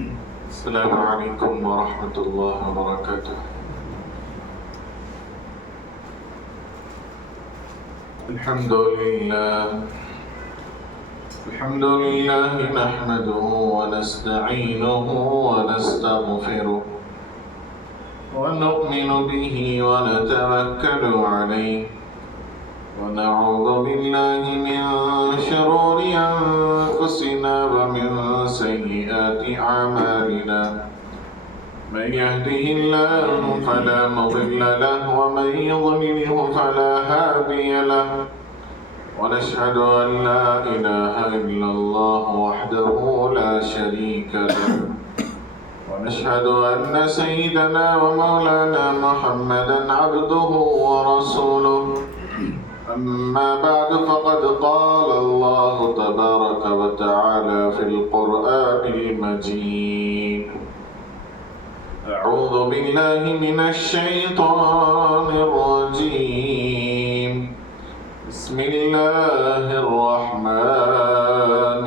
السلام عليكم ورحمة الله وبركاته. الحمد لله نحمده ونستعينه ونستغفره ونؤمن به ونتوكل عليه ونعوذ بالله من شرور أنفسنا ومن سيئات أعمالنا من يهده الله فلا مضل له ومن يضلله فلا هادي له ونشهد أن لا إله إلا الله وحده لا شريك له ونشهد أن سيدنا ومولانا محمدا عبده ورسوله أما بعد فقد قال الله تبارك وتعالى في القرآن المجيد أعوذ بالله من الشيطان الرجيم بسم الله الرحمن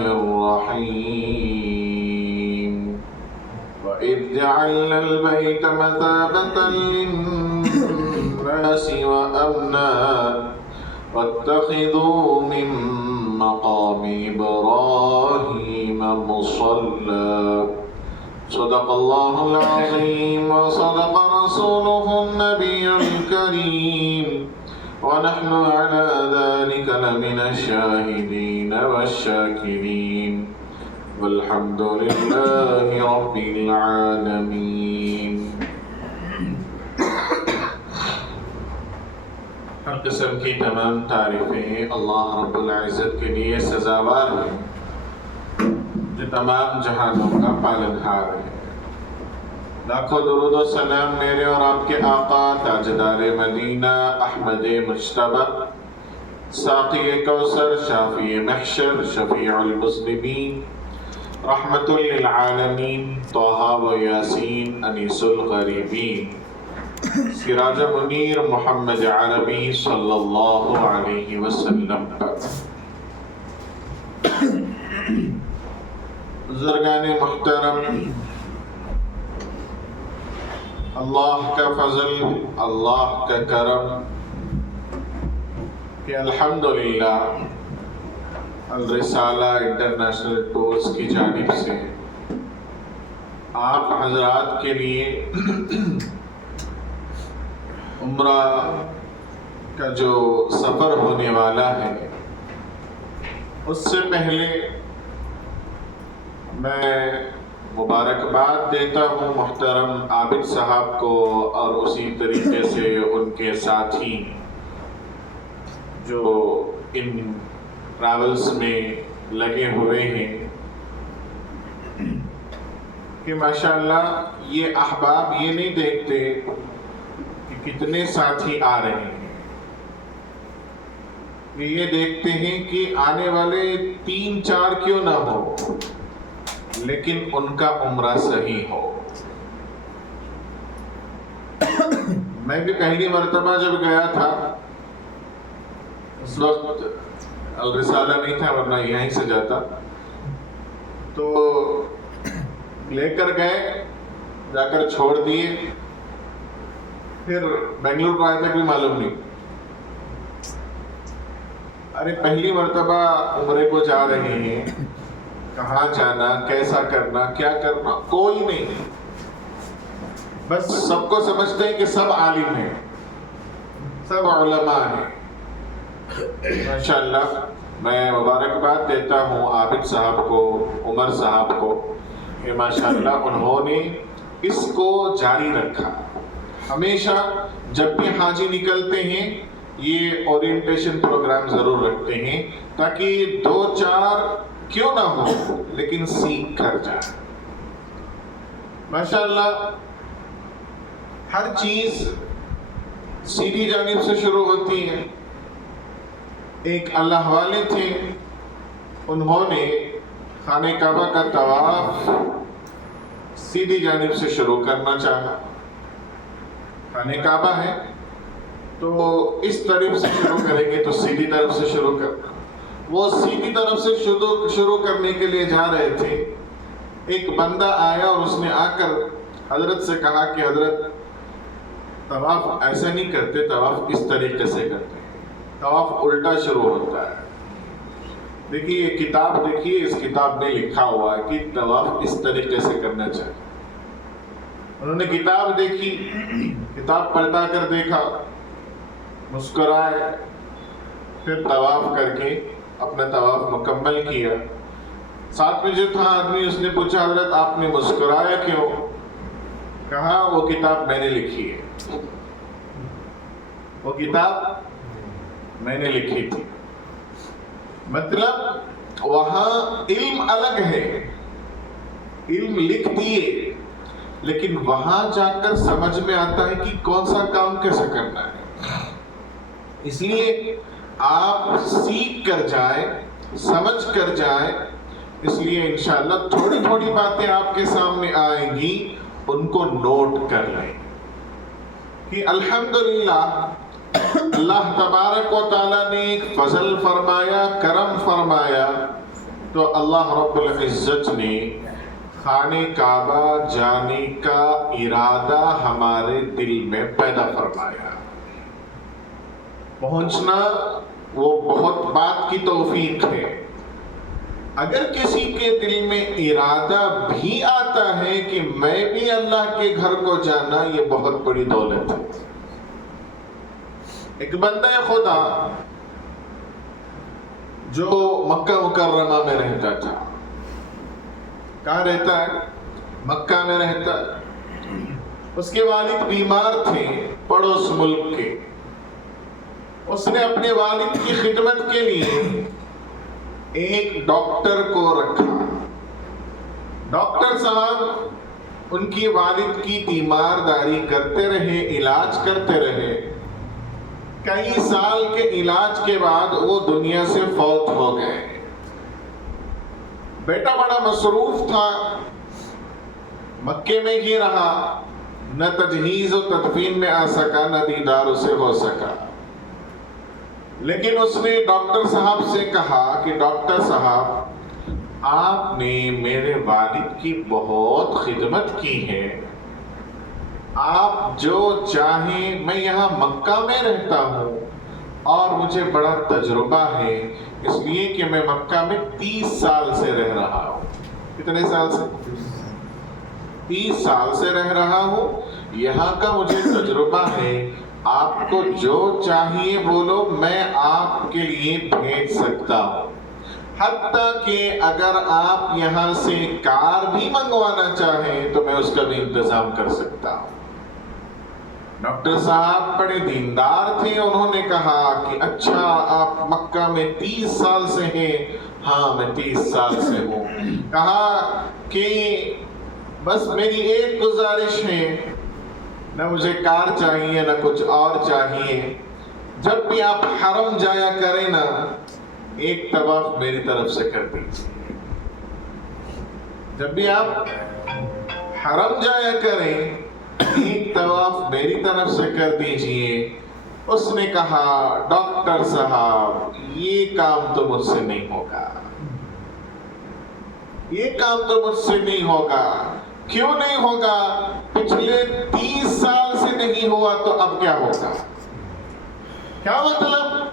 الرحيم وإذ جعلنا البيت مثابة للناس وأمنا واتخذوا من مقام إبراهيم مصلى صدق الله العظيم وصدق رسوله النبي الكريم ونحن على ذلك لمن الشاهدين والشاكرين والحمد لله رب العالمين. ہر قسم کی تمام تعریفیں اللہ رب العزت کے لیے سزاوار ہیں جو تمام جہانوں کا پالنہار ہے. لاکھوں درود و سلام میرے اور آپ کے آقا تاجدار مدینہ احمد مجتبی ساقی کوثر شافی محشر شفیع المذنبین رحمت للعالمین طہ و یاسین انیس الغریبین سراج منیر محمد عربی صلی اللہ علیہ وسلم پر. بزرگان محترم، اللہ کا فضل، اللہ کا کرم کہ الحمدللہ الرسالہ انٹرنیشنل ٹورز کی جانب سے آپ حضرات کے لیے عمرہ کا جو سفر ہونے والا ہے اس سے پہلے میں مبارکباد دیتا ہوں محترم عابد صاحب کو اور اسی طریقے سے ان کے ساتھی جو ان ٹریولز میں لگے ہوئے ہیں کہ ماشاءاللہ یہ احباب یہ نہیں دیکھتے کہ کتنے ساتھی آ رہے ہیں، یہ دیکھتے ہیں کہ آنے والے 3-4 کیوں نہ ہو لیکن ان کا عمرہ صحیح ہو. میں بھی پہلی مرتبہ جب گیا تھا اس وقت الرسالہ نہیں تھا ورنہ یہیں سے جاتا، تو لے کر گئے، جا کر چھوڑ دیے، پھر بنگلور کو آئے تک بھی معلوم نہیں. ارے پہلی مرتبہ عمرے کو جا رہے ہیں، کہاں جانا، کیسا کرنا، کیا کرنا، کوئی نہیں. بس سب کو سمجھتے ہیں کہ سب عالم ہیں، سب علماء ہیں. ماشاءاللہ میں مبارکباد دیتا ہوں عابد صاحب کو، عمر صاحب کو کہ ماشاءاللہ انہوں نے اس کو جاری رکھا. ہمیشہ جب بھی حاجی نکلتے ہیں یہ اورینٹیشن پروگرام ضرور رکھتے ہیں تاکہ 2-4 کیوں نہ ہو لیکن سیکھ کر جائے. ماشاءاللہ ہر چیز سیدھی جانب سے شروع ہوتی ہے. ایک اللہ والے تھے، انہوں نے خانہ کعبہ کا طواف سیدھی جانب سے شروع کرنا چاہا. خانہ کعبہ ہے تو اس طرف سے شروع کریں گے تو سیدھی طرف سے شروع کرنا. وہ سیدھی طرف سے شروع کرنے کے لیے جا رہے تھے ایک بندہ آیا اور اس نے آ کر حضرت سے کہا کہ حضرت طواف ایسا نہیں کرتے، طواف اس طریقے سے کرتے ہیں، طواف الٹا شروع ہوتا ہے۔ دیکھیے یہ کتاب دیکھیے، اس کتاب میں لکھا ہوا ہے کہ طواف اس طریقے سے کرنا چاہیے۔ انہوں نے کتاب دیکھی، کتاب پلٹا کر دیکھا، مسکرائے، پھر طواف کر کے اپنا طواف مکمل کیا۔ ساتھ میں جو تھا آدمی، اس نے پوچھا حضرت آپ نے مسکرایا کیوں؟ کہا وہ کتاب میں نے لکھی ہے، وہ کتاب میں نے لکھی تھی۔ مطلب وہاں علم الگ ہے، علم لکھ دیے، لیکن وہاں جا کر سمجھ میں آتا ہے کہ کون سا کام کیسے کرنا ہے۔ اس لیے آپ سیکھ کر جائیں، سمجھ کر جائیں۔ اس لیے انشاءاللہ تھوڑی تھوڑی باتیں آپ کے سامنے آئیں گی، ان کو نوٹ کر لیں کہ الحمدللہ اللہ تبارک و تعالیٰ نے ایک فضل فرمایا، کرم فرمایا، تو اللہ رب العزت نے خانہ کعبہ جانے کا ارادہ ہمارے دل میں پیدا فرمایا۔ پہنچنا وہ بہت بات کی توفیق ہے۔ اگر کسی کے دل میں ارادہ بھی آتا ہے کہ میں بھی اللہ کے گھر کو جانا، یہ بہت بڑی دولت ہے۔ ایک بندہ خدا جو مکہ مکرمہ میں رہتا تھا، کہاں رہتا ہے؟ مکہ میں رہتا ہے۔ اس کے والد بیمار تھے پڑوس ملک کے۔ اس نے اپنے والد کی خدمت کے لیے ایک ڈاکٹر کو رکھا۔ ڈاکٹر صاحب ان کی والد کی تیمارداری کرتے رہے، علاج کرتے رہے۔ کئی سال کے علاج کے بعد وہ دنیا سے فوت ہو گئے۔ بیٹا بڑا مصروف تھا، مکے میں ہی رہا، نہ تجہیز و تدفین میں آ سکا، نہ دیدار اسے ہو سکا۔ لیکن اس نے ڈاکٹر صاحب سے کہا کہ ڈاکٹر صاحب آپ نے میرے والد کی بہت خدمت کی ہے، آپ جو چاہیں، میں یہاں مکہ میں رہتا ہوں اور مجھے بڑا تجربہ ہے، اس لیے کہ میں مکہ میں 30 سال سے رہ رہا ہوں۔ کتنے سال سے؟ 30 سال سے رہ رہا ہوں، یہاں کا مجھے تجربہ ہے، آپ کو جو چاہیے بولو، میں آپ کے لیے بھیج سکتا ہوں۔ حتیٰ کہ اگر آپ یہاں سے کار بھی منگوانا چاہیں تو میں اس کا بھی انتظام کر سکتا ہوں۔ ڈاکٹر صاحب بڑے دیندار تھے، انہوں نے کہا کہ اچھا آپ مکہ میں 30 سال سے ہیں؟ ہاں میں 30 سال سے ہوں۔ کہا کہ بس میری ایک گزارش ہے، نہ مجھے کار چاہیے نہ کچھ اور چاہیے، جب بھی آپ حرم جایا کریں نا، ایک طواف میری طرف سے کر دیجیے۔ جب بھی آپ حرم جایا کریں، ایک طواف میری طرف سے کر دیجیے۔ اس نے کہا ڈاکٹر صاحب یہ کام تو مجھ سے نہیں ہوگا، یہ کام تو مجھ سے نہیں ہوگا۔ کیوں نہیں ہوگا؟ پچھلے 30 سال سے نہیں ہوا تو اب کیا ہوگا؟ کیا مطلب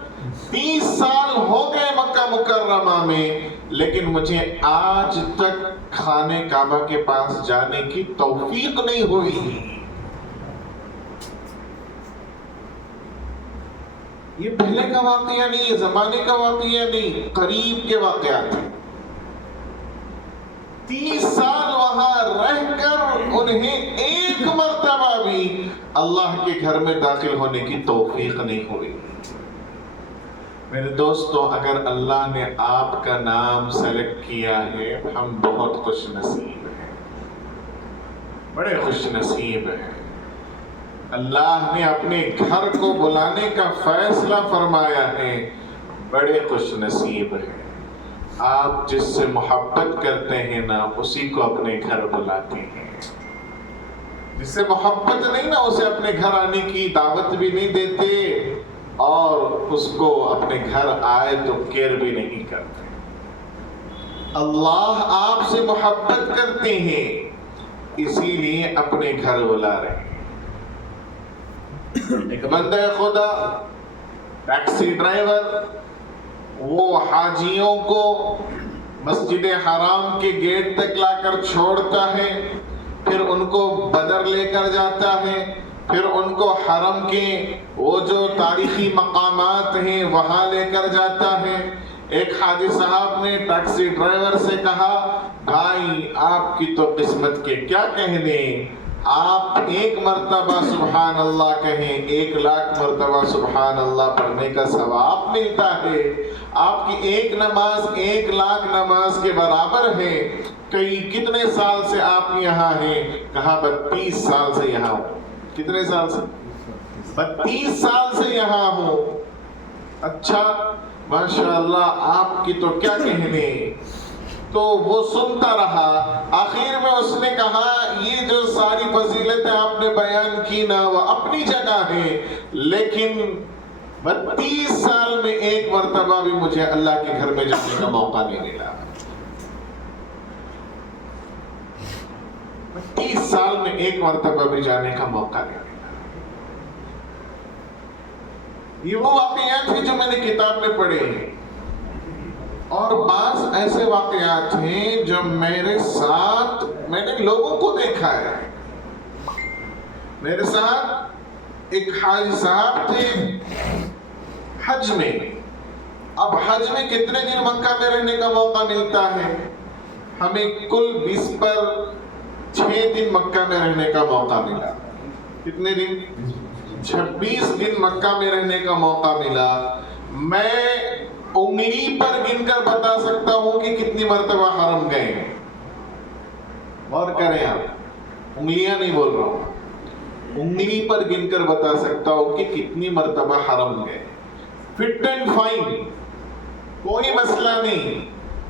30 سال ہو گئے مکہ مکرمہ میں، لیکن مجھے آج تک خانہ کعبہ کے پاس جانے کی توفیق نہیں ہوئی۔ یہ پہلے کا واقعہ نہیں، یہ زمانے کا واقعہ نہیں، قریب کے واقعات ہیں۔ 30 سال وہاں رہ کر انہیں ایک مرتبہ بھی اللہ کے گھر میں داخل ہونے کی توفیق نہیں ہوئی۔ میرے دوستو، اگر اللہ نے آپ کا نام سلیکٹ کیا ہے، ہم بہت خوش نصیب ہیں، بڑے خوش نصیب ہیں۔ اللہ نے اپنے گھر کو بلانے کا فیصلہ فرمایا ہے، بڑے خوش نصیب ہیں۔ آپ جس سے محبت کرتے ہیں نا، اسی کو اپنے گھر بلاتے ہیں۔ جس سے محبت نہیں نا، اسے اپنے گھر آنے کی دعوت بھی نہیں دیتے، اور اس کو اپنے گھر آئے تو کیئر بھی نہیں کرتے۔ اللہ آپ سے محبت کرتے ہیں، اسی لیے اپنے گھر بلا رہے ہیں۔ ایک بندہ خدا ٹیکسی ڈرائیور، وہ حاجیوں کو مسجد حرام کے گیٹ تک لا کر چھوڑتا ہے، پھر ان کو بدر لے کر جاتا ہے، پھر ان کو حرم کے وہ جو تاریخی مقامات ہیں وہاں لے کر جاتا ہے۔ ایک حاجی صاحب نے ٹیکسی ڈرائیور سے کہا، بھائی آپ کی تو قسمت کے کیا کہنے، آپ ایک مرتبہ سبحان اللہ کہیں 1,00,000 مرتبہ سبحان اللہ پڑھنے کا ثواب ملتا ہے، آپ کی ایک نماز 1,00,000 نماز کے برابر ہے۔ کتنے سال سے آپ یہاں ہیں؟ کہا 32 سال سے یہاں ہوں۔ کتنے سال سے؟ 32 سال سے یہاں ہوں۔ اچھا ماشاءاللہ، آپ کی تو کیا کہنے۔ تو وہ سنتا رہا، آخر میں اس نے کہا یہ جو ساری فضیلتیں آپ نے بیان کی نا وہ اپنی جگہ ہیں، لیکن 32 سال میں ایک مرتبہ بھی مجھے اللہ کے گھر میں جانے کا موقع نہیں ملا۔ 32 سال میں ایک مرتبہ بھی جانے کا موقع نہیں ملا۔ یہ وہ واقعات ہیں جو میں نے کتاب میں پڑھے ہیں، اور بعض ایسے واقعات ہیں جو میرے ساتھ میں نے لوگوں کو دیکھا ہے۔ میرے ساتھ ایک حاجی صاحب تھے حج میں۔ اب حج میں کتنے دن مکہ میں رہنے کا موقع ملتا ہے؟ ہمیں کل 20 پر 6 دن مکہ میں رہنے کا موقع ملا۔ کتنے دن؟ 26 دن مکہ میں رہنے کا موقع ملا۔ میں انگلی پر گن کر بتا سکتا ہوں کہ کتنی مرتبہ حرم گئے۔ غور کریں آپ، انگلیاں نہیں بول رہا ہوں، انگلی پر گن کر بتا سکتا ہوں کہ کتنی مرتبہ حرم گئے۔ فٹ اینڈ فائن، کوئی مسئلہ نہیں،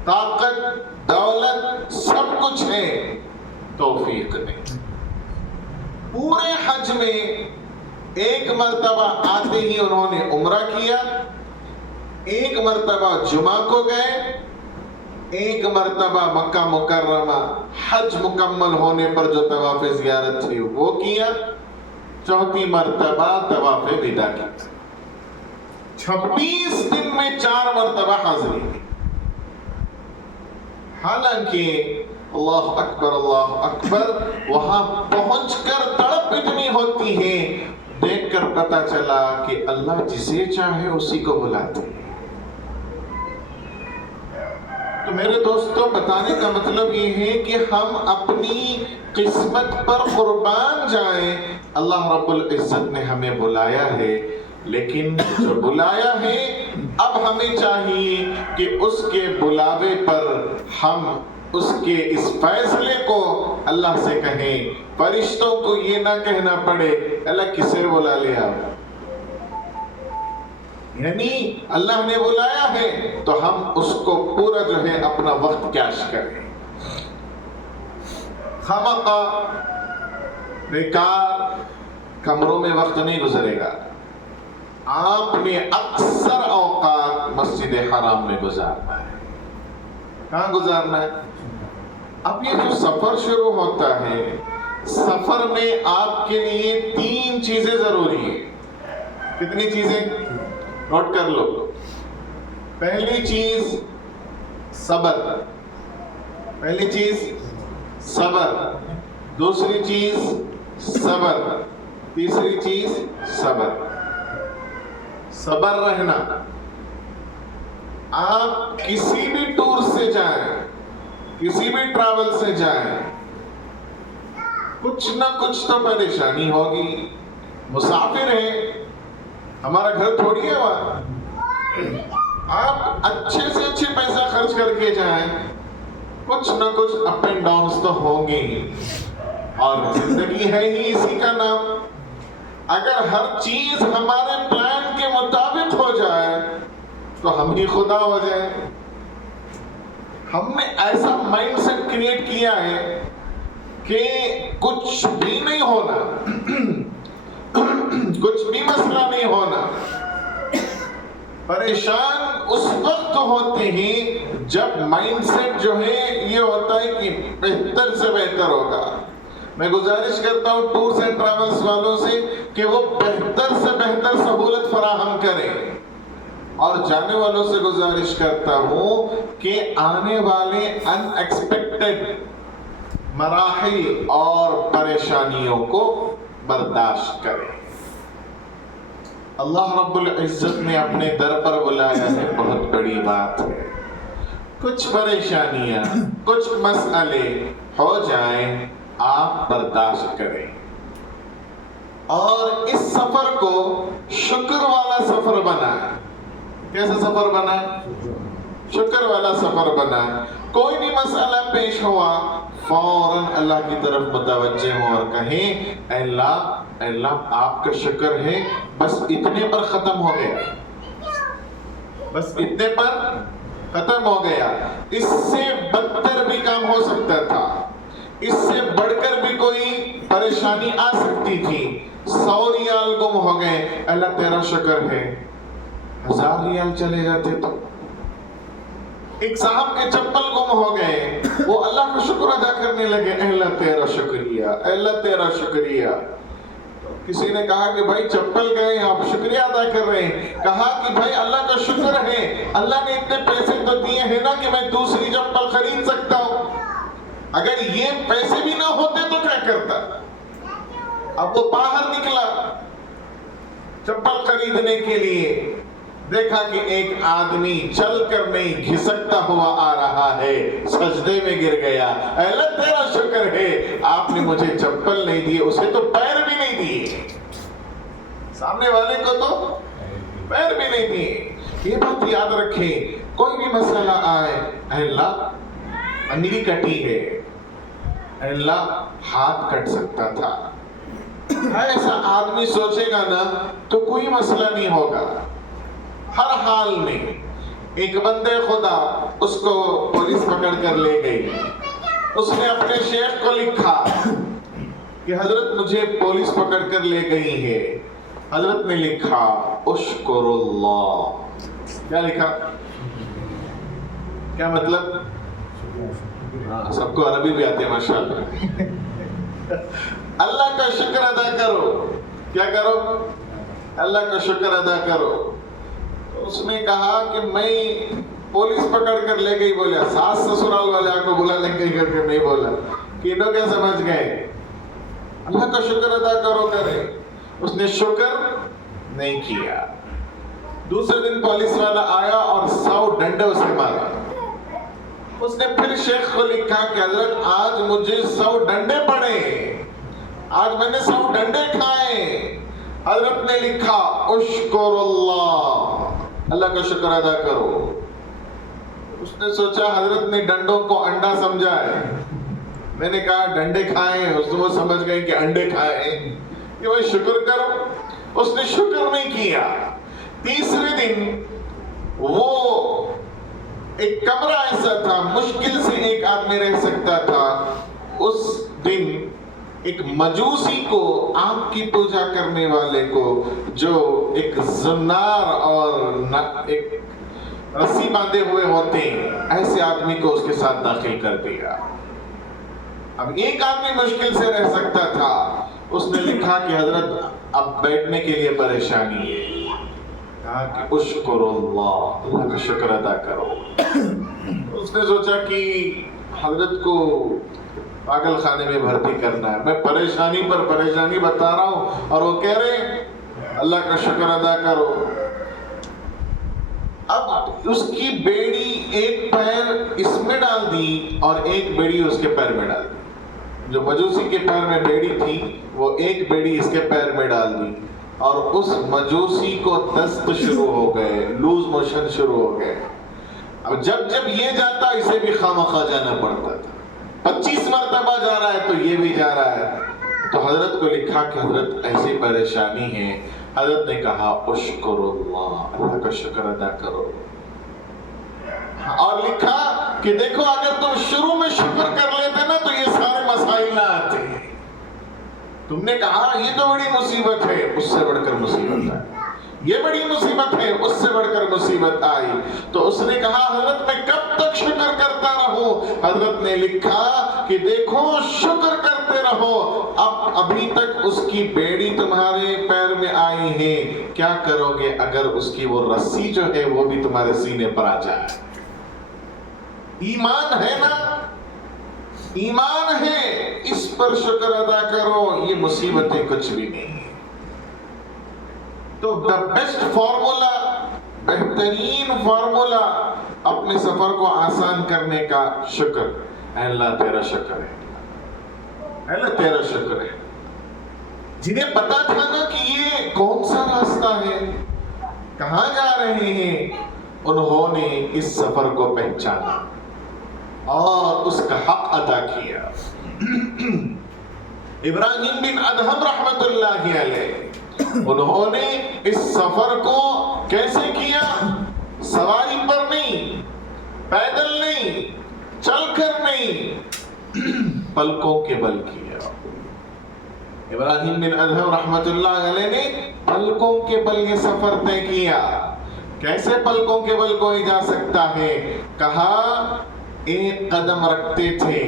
طاقت دولت سب کچھ ہے، توفیق نہیں۔ پورے حج میں ایک مرتبہ آتے ہی انہوں نے عمرہ کیا، ایک مرتبہ جمعہ کو گئے، ایک مرتبہ مکہ مکرمہ حج مکمل ہونے پر جو طواف زیارت تھی وہ کیا، چوتھی مرتبہ طواف وداع کیا۔ 26 دن میں 4 مرتبہ حاضری کی۔ حالانکہ اللہ اکبر وہاں پہنچ کر تڑپ اتنی ہوتی ہے، دیکھ کر پتا چلا کہ اللہ جسے چاہے اسی کو بلاتے ہیں۔ تو میرے دوستوں، بتانے کا مطلب یہ ہے کہ ہم اپنی قسمت پر قربان جائیں۔ اللہ رب العزت نے ہمیں بلایا ہے، لیکن جو بلایا ہے اب ہمیں چاہیے کہ اس کے بلاوے پر ہم اس کے اس فیصلے کو اللہ سے کہیں، فرشتوں کو یہ نہ کہنا پڑے اللہ کسے بلا لیا، یعنی اللہ نے بلایا ہے تو ہم اس کو پورا جو ہے اپنا وقت کیش کریں۔ خامخواہ بیکار کمروں میں وقت نہیں گزرے گا، آپ نے اکثر اوقات مسجد حرام میں گزارنا ہے۔ کہاں گزارنا ہے؟ اب یہ جو سفر شروع ہوتا ہے، سفر میں آپ کے لیے 3 چیزیں ضروری ہیں۔ کتنی چیزیں؟ نوٹ کر لو۔ پہلی چیز صبر، پہلی چیز صبر، دوسری چیز صبر، تیسری چیز صبر۔ صبر رہنا۔ آپ کسی بھی ٹور سے جائیں، کسی بھی ٹریول سے جائیں، کچھ نہ کچھ تو پریشانی ہوگی۔ مسافر ہیں، ہمارا گھر تھوڑی ہے وہاں۔ آپ اچھے سے اچھے پیسہ خرچ کر کے جائیں، کچھ نہ کچھ اپ اینڈ ڈاؤنز تو ہوں گے ہی، اور زندگی ہے ہی اسی کا نام۔ اگر ہر چیز ہمارے پلان کے مطابق ہو جائے تو ہم ہی خدا ہو جائیں۔ ہم نے ایسا مائنڈ سیٹ کریٹ کیا ہے کہ کچھ بھی نہیں ہونا، کچھ بھی مسئلہ نہیں ہونا۔ پریشان اس وقت ہوتے ہیں جب مائنڈ سیٹ جو ہے یہ ہوتا ہے کہ بہتر سے بہتر ہوگا. میں گزارش کرتا ہوں ٹورز اینڈ ٹریولز والوں سے کہ وہ بہتر سے بہتر سہولت فراہم کریں، اور جانے والوں سے گزارش کرتا ہوں کہ آنے والے ان ایکسپیکٹڈ مراحل اور پریشانیوں کو برداشت کریں. اللہ رب العزت نے اپنے در پر بلایا ہے، بہت بڑی بات ہے. کچھ پریشانیاں، کچھ مسئلے ہو جائیں، آپ برداشت کریں، اور اس سفر کو شکر والا سفر بنائیں. کیسا سفر بنائیں؟ شکر والا سفر بنائیں. کوئی بھی مسئلہ پیش ہوا فوراً اللہ کی طرف متوجہ ہوں اور کہیں اے اللہ آپ کا شکر ہے، بس اتنے پر ختم ہو گیا، بس اتنے پر ختم ہو گیا. اس سے بدتر بھی کام ہو سکتا تھا، اس سے بڑھ کر بھی کوئی پریشانی آ سکتی تھی. 100 ریال گم ہو گئے، اللہ تیرا شکر ہے. 1000 ریال چلے جاتے تو. ایک صاحب کے چپل گم ہو گئے، وہ اللہ کا شکر ادا کرنے لگے، اے اللہ تیرا شکریہ، اے اللہ تیرا شکریہ. کسی نے کہا کہ بھائی چپل گئے آپ شکریہ ادا کر رہے ہیں. کہا کہ بھائی اللہ کا شکر ہے، اللہ نے اتنے پیسے تو دیے ہیں نا کہ میں دوسری چپل خرید سکتا ہوں. اگر یہ پیسے بھی نہ ہوتے تو کیا کرتا؟ اب وہ باہر نکلا چپل خریدنے کے لیے، دیکھا کہ ایک آدمی چل کر نہیں گھسکتا ہوا آ رہا ہے، سجدے میں گر گیا. اے اللہ تیرا شکر ہے، آپ نے مجھے چپل نہیں دی، اسے تو پیر بھی نہیں دیے، سامنے والے کو تو پیر بھی نہیں دیے. یہ بات یاد رکھیں، کوئی بھی مسئلہ آئے، اے اللہ انگلی کٹی ہے، اے اللہ ہاتھ کٹ سکتا تھا. ایسا آدمی سوچے گا نا تو کوئی مسئلہ نہیں ہوگا. ہر حال میں ایک بندے خدا، اس کو پولیس پکڑ کر لے گئی. اس نے اپنے شیخ کو لکھا کہ حضرت مجھے پولیس پکڑ کر لے گئی ہے. حضرت نے لکھا اشکر اللہ. کیا لکھا؟ کیا مطلب؟ سب کو عربی بھی آتے ہیں ماشاءاللہ. اللہ کا شکر ادا کرو. کیا کرو؟ اللہ کا شکر ادا کرو. اس نے کہا کہ میں پولیس پکڑ کر لے گئی، بولا ساس سسرال والے آپ کو بلا لے گئی کر کے نہیں بولا. کینوں کیا سمجھ گئے؟ اللہ کا شکر ادا کرو کرے. اس نے شکر نہیں کیا. دوسرے دن پولیس والا آیا اور 100 ڈنڈے اسے مارا. اس نے پھر شیخ کو لکھا کہ حضرت آج مجھے 100 ڈنڈے پڑے، آج میں نے 100 ڈنڈے کھائے. حضرت نے لکھا اشکر اللہ، اللہ کا شکر ادا کرو. اس نے سوچا حضرت نے ڈنڈوں کو انڈا سمجھا ہے. میں نے کہا ڈنڈے کھائے ہیں، اس نے وہ سمجھ گئے کہ انڈے کھائے ہیں، کہ وہ شکر کرو. اس نے شکر نہیں کیا. تیسرے دن وہ ایک کمرہ ایسا تھا مشکل سے ایک آدمی رہ سکتا تھا. اس دن ایک مجوسی کو، آگ کی پوجا کرنے والے کو، جو ایک زنار اور ایک رسی باندھے ہوئے ہوتے ہیں، ایسے آدمی کو اس کے ساتھ داخل کر دیا. اب ایک آدمی مشکل سے رہ سکتا تھا. اس نے لکھا کہ حضرت اب بیٹھنے کے لیے پریشانی ہے. کہا کہ اشکر اللہ، اللہ کا شکر ادا کرو. اس نے سوچا کہ حضرت کو پاگل خانے میں بھرتی کرنا ہے، میں پریشانی پر پریشانی بتا رہا ہوں اور وہ کہہ رہے ہیں اللہ کا شکر ادا کرو. اب اس کی بیڑی ایک پیر اس میں ڈال دی اور ایک بیڑی اس کے پیر میں ڈال دی. جو مجوسی کے پیر میں بیڑی تھی وہ ایک بیڑی اس کے پیر میں ڈال دی، اور اس مجوسی کو دست شروع ہو گئے، لوز موشن شروع ہو گئے. اب جب یہ جاتا اسے بھی خامخواہ جانا پڑتا تھا. 25 مرتبہ جا رہا ہے تو یہ بھی جا رہا ہے. تو حضرت کو لکھا کہ حضرت ایسی پریشانی ہے. حضرت نے کہا اشکر اللہ، اللہ کا شکر ادا کرو. اور لکھا کہ دیکھو اگر تم شروع میں شکر کر لیتے نا تو یہ سارے مسائل نہ آتے. تم نے کہا یہ تو بڑی مصیبت ہے، اس سے بڑھ کر مصیبت ہے. یہ بڑی مصیبت ہے، اس سے بڑھ کر مصیبت آئی تو اس نے کہا حضرت میں کب تک شکر کرتا رہوں؟ حضرت نے لکھا کہ دیکھو شکر کرتے رہو، ابھی تک اس کی بیڑی تمہارے پیر میں آئی ہے، کیا کرو گے اگر اس کی وہ رسی جو ہے وہ بھی تمہارے سینے پر آ جائے؟ ایمان ہے نا، ایمان ہے، اس پر شکر ادا کرو، یہ مصیبتیں کچھ بھی نہیں۔ تو دا بیسٹ فارمولا، بہترین فارمولا اپنے سفر کو آسان کرنے کا شکر۔ اے اللہ تیرا شکر ہے، اے اللہ تیرا شکر ہے۔ جنہیں پتا تھا نا کہ یہ کون سا راستہ ہے، کہاں جا رہے ہیں، انہوں نے اس سفر کو پہچانا اور اس کا حق ادا کیا۔ ابراہیم بن ادہم رحمت اللہ علیہ، انہوں نے اس سفر کو کیسے کیا؟ سواری پر نہیں، پیدل نہیں، چل کر نہیں، پلکوں کے بل کیا۔ ابراہیم بن ادہم رحمت اللہ علیہ نے پلکوں کے بل یہ سفر طے کیا۔ کیسے پلکوں کے بل کوئی جا سکتا ہے؟ کہا ایک قدم رکھتے تھے،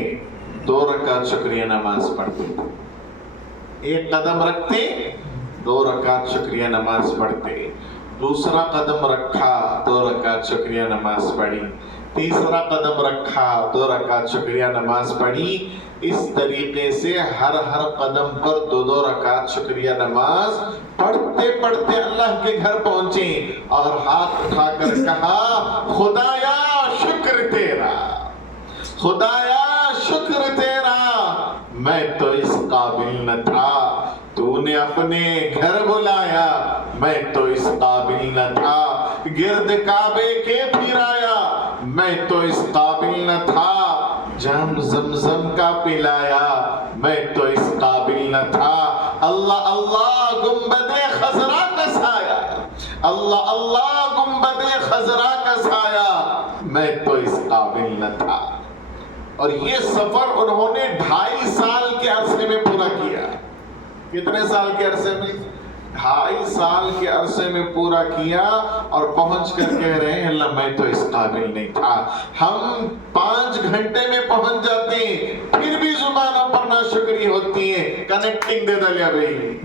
2 رکعت شکریہ نماز پڑھتے تھے، ایک قدم رکھتے 2 رکعت شکریہ نماز پڑھتے، دوسرا قدم رکھا 2 رکعت شکریہ نماز پڑھی، تیسرا قدم رکھا 2 رکعت شکریہ نماز پڑھی۔ اس طریقے سے ہر قدم پر 2 رکعت شکریہ نماز پڑھتے پڑھتے اللہ کے گھر پہنچے اور ہاتھ اٹھا کر کہا خدایا شکر تیرا، خدایا شکر تیرا، میں تو اس قابل نہ تھا، تو نے اپنے گھر بلایا، میں تو اس قابل نہ تھا، گرد کعبے کے پھرایا، میں تو اس قابل نہ تھا، جام زمزم کا پلایا، میں تو اس قابل نہ تھا، اللہ اللہ گنبد خضرا کا سایہ، اللہ اللہ گنبد خضرا کا سایہ، میں تو اس قابل نہ تھا۔ اور یہ سفر انہوں نے 2.5 سال کے عرصے میں پورا کیا۔ کتنے سال کے عرصے میں؟ 2.5 سال کے عرصے میں پورا کیا، اور پہنچ کر کہہ رہے ہیں اللہ میں تو اس قابل نہیں تھا۔ ہم 5 گھنٹے میں پہنچ جاتے ہیں، پھر بھی زبانوں پر ناشکری ہوتی ہے۔ کنیکٹنگ دے دلیا بھائی،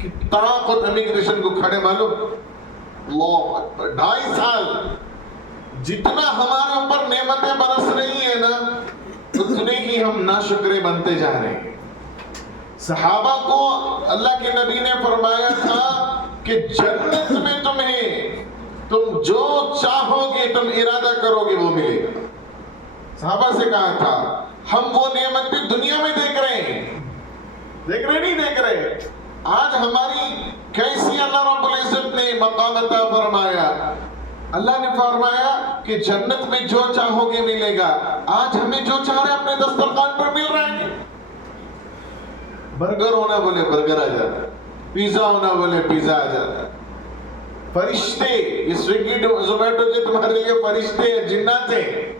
کتنا خود امیگریشن کو کھڑے معلوم، اللہ اکبر، 2.5 سال۔ جتنا ہمارے اوپر نعمتیں برس رہی ہیں نا، اتنے ہی ہم ناشکرے بنتے جا رہے ہیں۔ صحابہ کو اللہ کے نبی نے فرمایا تھا کہ جنت میں تم جو چاہو گے، تم ارادہ کرو گے وہ ملے گا۔ صحابہ سے کہا تھا ہم وہ نعمتیں دنیا میں دیکھ رہے ہیں، دیکھ رہے نہیں دیکھ رہے، آج ہماری کیسی اللہ رب العزت نے مقام عطا فرمایا۔ اللہ نے فرمایا کہ جنت میں جو چاہو گے ملے گا۔ آج ہمیں جو چاہ رہے اپنے دسترخوان پر مل رہا ہے۔ برگر ہونا بولے برگر آ جاتا ہے، پیزا ہونا بولے پیزا آ جاتا ہے۔ فرشتے، یہ سویگی زومیٹو جو تمہارے لیے فرشتے ہیں، جنات ہیں۔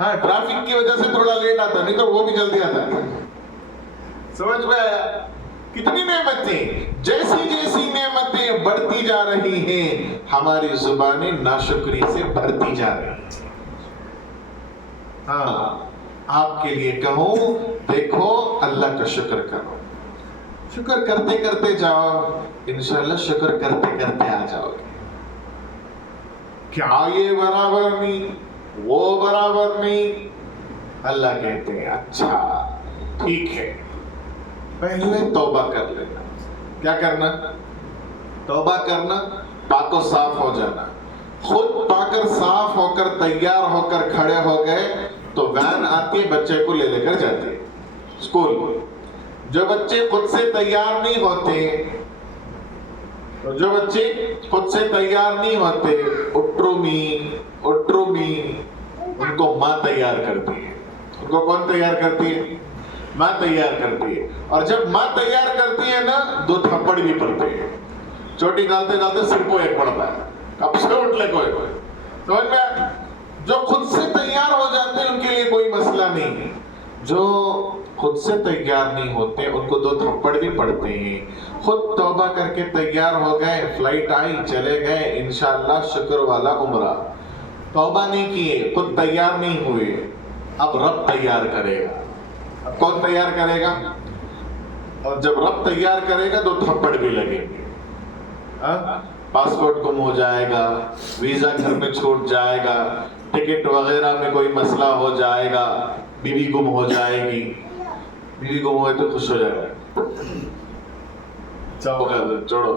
ہاں ٹریفک کی وجہ سے تھوڑا لیٹ آتا، نہیں تو وہ بھی جلدی آتا۔ سمجھ میں آیا؟ کتنی نعمتیں، جیسی جیسی نعمتیں بڑھتی جا رہی ہیں، ہماری زبانیں ناشکری سے بھرتی جا رہی ہیں۔ ہاں آپ کے لیے کہوں، دیکھو اللہ کا شکر کرو، شکر کرتے کرتے جاؤ، انشاءاللہ شکر کرتے کرتے آ جاؤ گے۔ کیا یہ برابر نہیں، وہ برابر نہیں؟ اللہ کہتے ہیں اچھا ٹھیک ہے، پہلے توبہ کر لینا۔ کیا کرنا؟ توبہ کرنا، پاک و صاف ہو جانا۔ خود پاک کر صاف ہو کر تیار ہو کر کھڑے ہو گئے تو وین آتی ہے، بچے کو لے کر جاتی ہے اسکول۔ جو بچے خود سے تیار نہیں ہوتے، اٹرومی ان کو ماں تیار کرتی ہے۔ ان کو کون تیار کرتی ہے؟ ماں تیار کرتی ہے۔ اور جب ماں تیار کرتی ہے نا، 2 تھپڑ بھی پڑتے ہیں، چوٹی ڈالتے ڈالتے سر کو ایک پڑتا ہے، کب سے اٹھ لے کوئی سمجھ میں؟ جو خود سے تیار ہو جاتے ہیں ان کے لیے کوئی مسئلہ نہیں ہے، جو خود سے تیار نہیں ہوتے، ان کو 2 تھپڑ بھی پڑتے ہیں. خود توبہ کر کے تیار ہو گئے، فلائٹ آئی، چلے گئے انشاءاللہ شکر والا عمرہ. توبہ نہیں کیے، خود تیار نہیں ہوئے، اب رب تیار کرے گا. اب کون تیار کرے گا؟ اور جب رب تیار کرے گا 2 تھپڑ بھی لگیں گے. پاسپورٹ گم ہو جائے گا، ویزا گھر میں چھوٹ جائے گا، ٹکٹ وغیرہ میں کوئی مسئلہ ہو جائے گا، بیوی گم ہو جائے گی. بیوی گم ہوئے تو خوش ہو جائے گا، چھوڑو.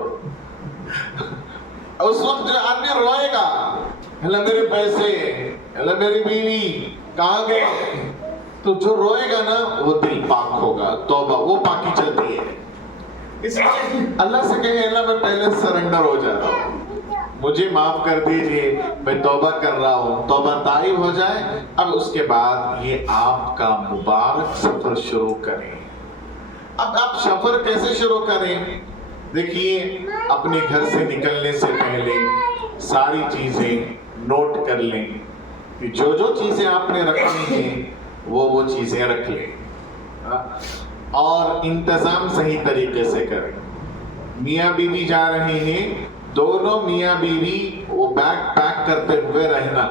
اس وقت جو آدمی روئے گا، اللہ میرے پیسے، اللہ میری بیوی کہاں گئے، تو جو روئے گا نا وہ دل پاک ہوگا. توبہ وہ پاکی چلتی ہے. اس لیے اللہ سے کہیں اللہ میں پہلے سرنڈر ہو جاتا ہوں، مجھے معاف کر دیجئے، میں توبہ کر رہا ہوں. توبہ تائب ہو جائے، اب اس کے بعد یہ آپ کا مبارک سفر شروع کریں. اب آپ سفر کیسے شروع کریں؟ دیکھیے، اپنے گھر سے نکلنے سے پہلے ساری چیزیں نوٹ کر لیں کہ جو جو چیزیں آپ نے رکھنی ہیں وہ چیزیں رکھ لیں، اور انتظام صحیح طریقے سے کریں. میاں بیوی جا رہے ہیں، دونوں میاں بیوی وہ بیگ پیک کرتے ہوئے رہنا.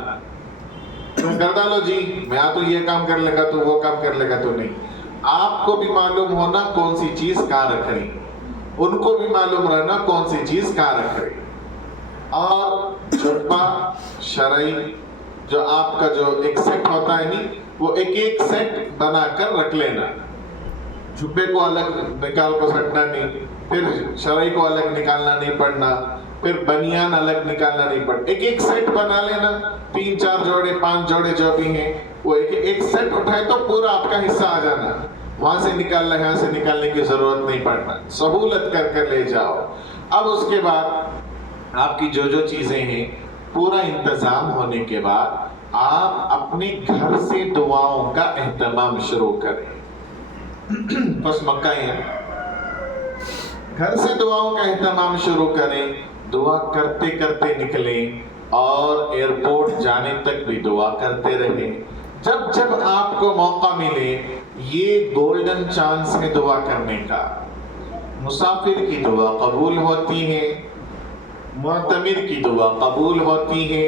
تم کر ڈالو جی، میں تو یہ کام کر لے گا تو وہ کام کر لے گا تو نہیں. آپ کو بھی معلوم ہونا کون سی چیز کہاں رکھ رہی، ان کو بھی معلوم رہنا کون سی چیز کہاں رکھ رہی. اور چھپا شرعی جو آپ کا جو ایک سیٹ ہوتا ہے نہیں، وہ ایک سیٹ بنا کر رکھ لینا. جھپے کو الگ نکال کو سٹنا نہیں، پھر شرعی کو الگ نکالنا نہیں پڑنا، پھر بنیان الگ نکالنا نہیں پڑنا. ایک سیٹ بنا لینا، 3-4 جوڑے 5 جوڑے جو بھی ہیں وہ ایک سیٹ اٹھائے تو پورا آپ کا حصہ آ جانا. وہاں سے نکالنا، یہاں سے نکالنے کی ضرورت نہیں پڑنا، سہولت کر کے لے جاؤ. اب اس کے بعد آپ کی جو چیزیں ہیں پورا انتظام ہونے کے بعد آپ اپنے گھر سے دعاؤں کا اہتمام شروع کریں. بس مکہ ہے، گھر سے دعاؤں کا اہتمام شروع کریں. دعا کرتے کرتے نکلیں اور ایئرپورٹ جانے تک بھی دعا کرتے رہیں. جب جب آپ کو موقع ملے، یہ گولڈن چانس ہے دعا کرنے کا. مسافر کی دعا قبول ہوتی ہے، معتمر کی دعا قبول ہوتی ہے،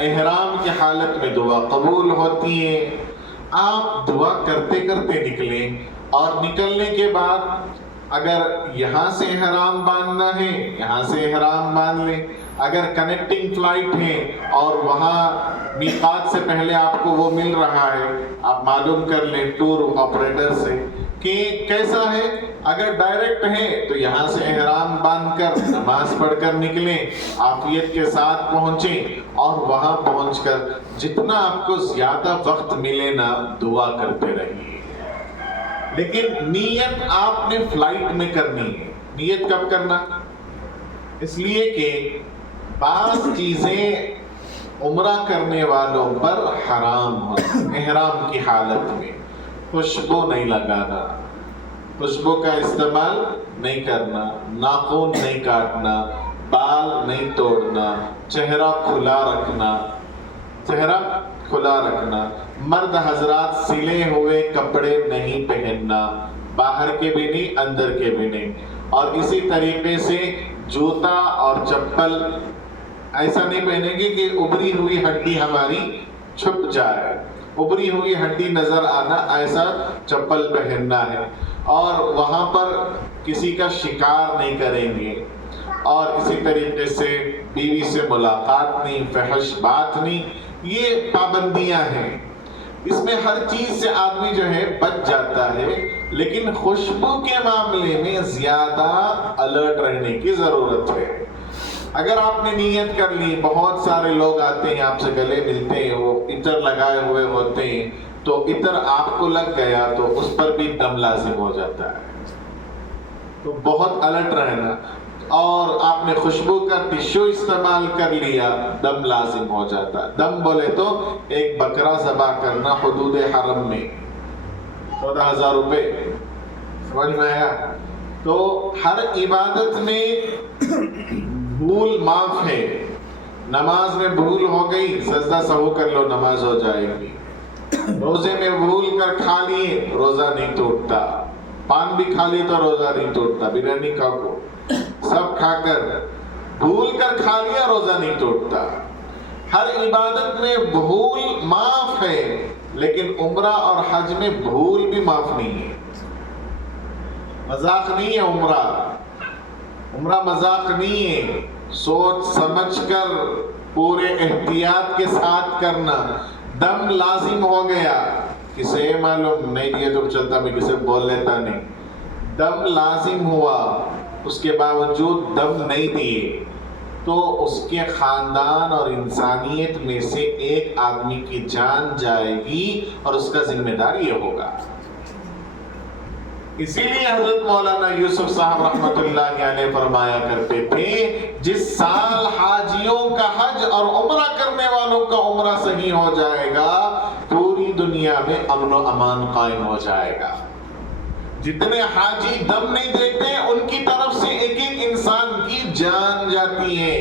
احرام کی حالت میں دعا قبول ہوتی ہے. آپ دعا کرتے کرتے نکلیں، اور نکلنے کے بعد اگر یہاں سے احرام باندھنا ہے یہاں سے احرام باندھ لیں. اگر کنیکٹنگ فلائٹ ہے اور وہاں میقات سے پہلے آپ کو وہ مل رہا ہے، آپ معلوم کر لیں ٹور آپریٹر سے کہ کیسا ہے. اگر ڈائریکٹ ہے تو یہاں سے احرام باندھ کر نماز پڑھ کر نکلیں، عافیت کے ساتھ پہنچیں، اور وہاں پہنچ کر جتنا آپ کو زیادہ وقت ملے نا دعا کرتے رہیے. لیکن نیت آپ نے فلائٹ میں کرنی ہے. نیت کب کرنا؟ اس لیے کہ بعض چیزیں عمرہ کرنے والوں پر حرام ہیں. احرام کی حالت میں خوشبو نہیں لگانا، خوشبو کا استعمال نہیں کرنا، ناخن نہیں کاٹنا، بال نہیں توڑنا، چہرہ کھلا رکھنا. مرد حضرات سلے ہوئے کپڑے نہیں پہننا، باہر کے بھی نہیں اندر کے بھی نہیں. اور اسی طریقے سے جوتا اور چپل ایسا نہیں پہنے گی کہ ابری ہوئی ہڈی ہماری چھپ جائے، ابری ہوئی ہڈی نظر آنا، ایسا چپل پہننا ہے. اور وہاں پر کسی کا شکار نہیں کریں گے. اور اسی طریقے سے بیوی سے ملاقات نہیں، فحش بات نہیں. یہ پابندیاں ہیں. اس میں ہر چیز سے آدمی جو ہے بچ جاتا ہے، لیکن خوشبو کے معاملے میں زیادہ الرٹ رہنے کی ضرورت ہے. اگر آپ نے نیت کر لی، بہت سارے لوگ آتے ہیں آپ سے گلے ملتے ہیں، وہ عطر لگائے ہوئے ہوتے ہیں، تو عطر آپ کو لگ گیا تو اس پر بھی دم لازم ہو جاتا ہے. تو بہت الرٹ رہنا. اور آپ نے خوشبو کا ٹشو استعمال کر لیا، دم لازم ہو جاتا. دم بولے تو ایک بکرا ذبح کرنا حدود حرم میں 14,000 روپے، سمجھ میں آیا؟ تو ہر عبادت میں بھول معاف ہے. نماز میں بھول ہو گئی، سجدہ سہو کر لو، نماز ہو جائے گی. روزے میں بھول کر کھا لیے روزہ نہیں ٹوٹتا، پان بھی کھا لی تو روزہ نہیں ٹوٹتا، بریانی کھا کو سب کھا کر بھول کر کھا لیا روزہ نہیں ٹوٹتا۔ ہر عبادت میں بھول معاف ہے، لیکن عمرہ اور حج میں بھول بھی معاف نہیں ہے۔ مذاق نہیں ہے عمرہ، عمرہ مذاق نہیں ہے، سوچ سمجھ کر پورے احتیاط کے ساتھ کرنا۔ دم لازم ہو گیا، کسے معلوم نہیں یہ تو چلتا، میں کسے بول لیتا نہیں، دم لازم ہوا، اس کے باوجود دم نہیں دیے تو اس کے خاندان اور انسانیت میں سے ایک آدمی کی جان جائے گی اور اس کا ذمہ دار یہ ہوگا۔ اسی لیے حضرت مولانا یوسف صاحب رحمت اللہ علیہ فرمایا کرتے تھے، جس سال حاجیوں کا حج اور عمرہ کرنے والوں کا عمرہ صحیح ہو جائے گا، پوری دنیا میں امن و امان قائم ہو جائے گا۔ جتنے حاجی دم نہیں دیتے ان کی طرف سے ایک ایک انسان کی جان جاتی ہے،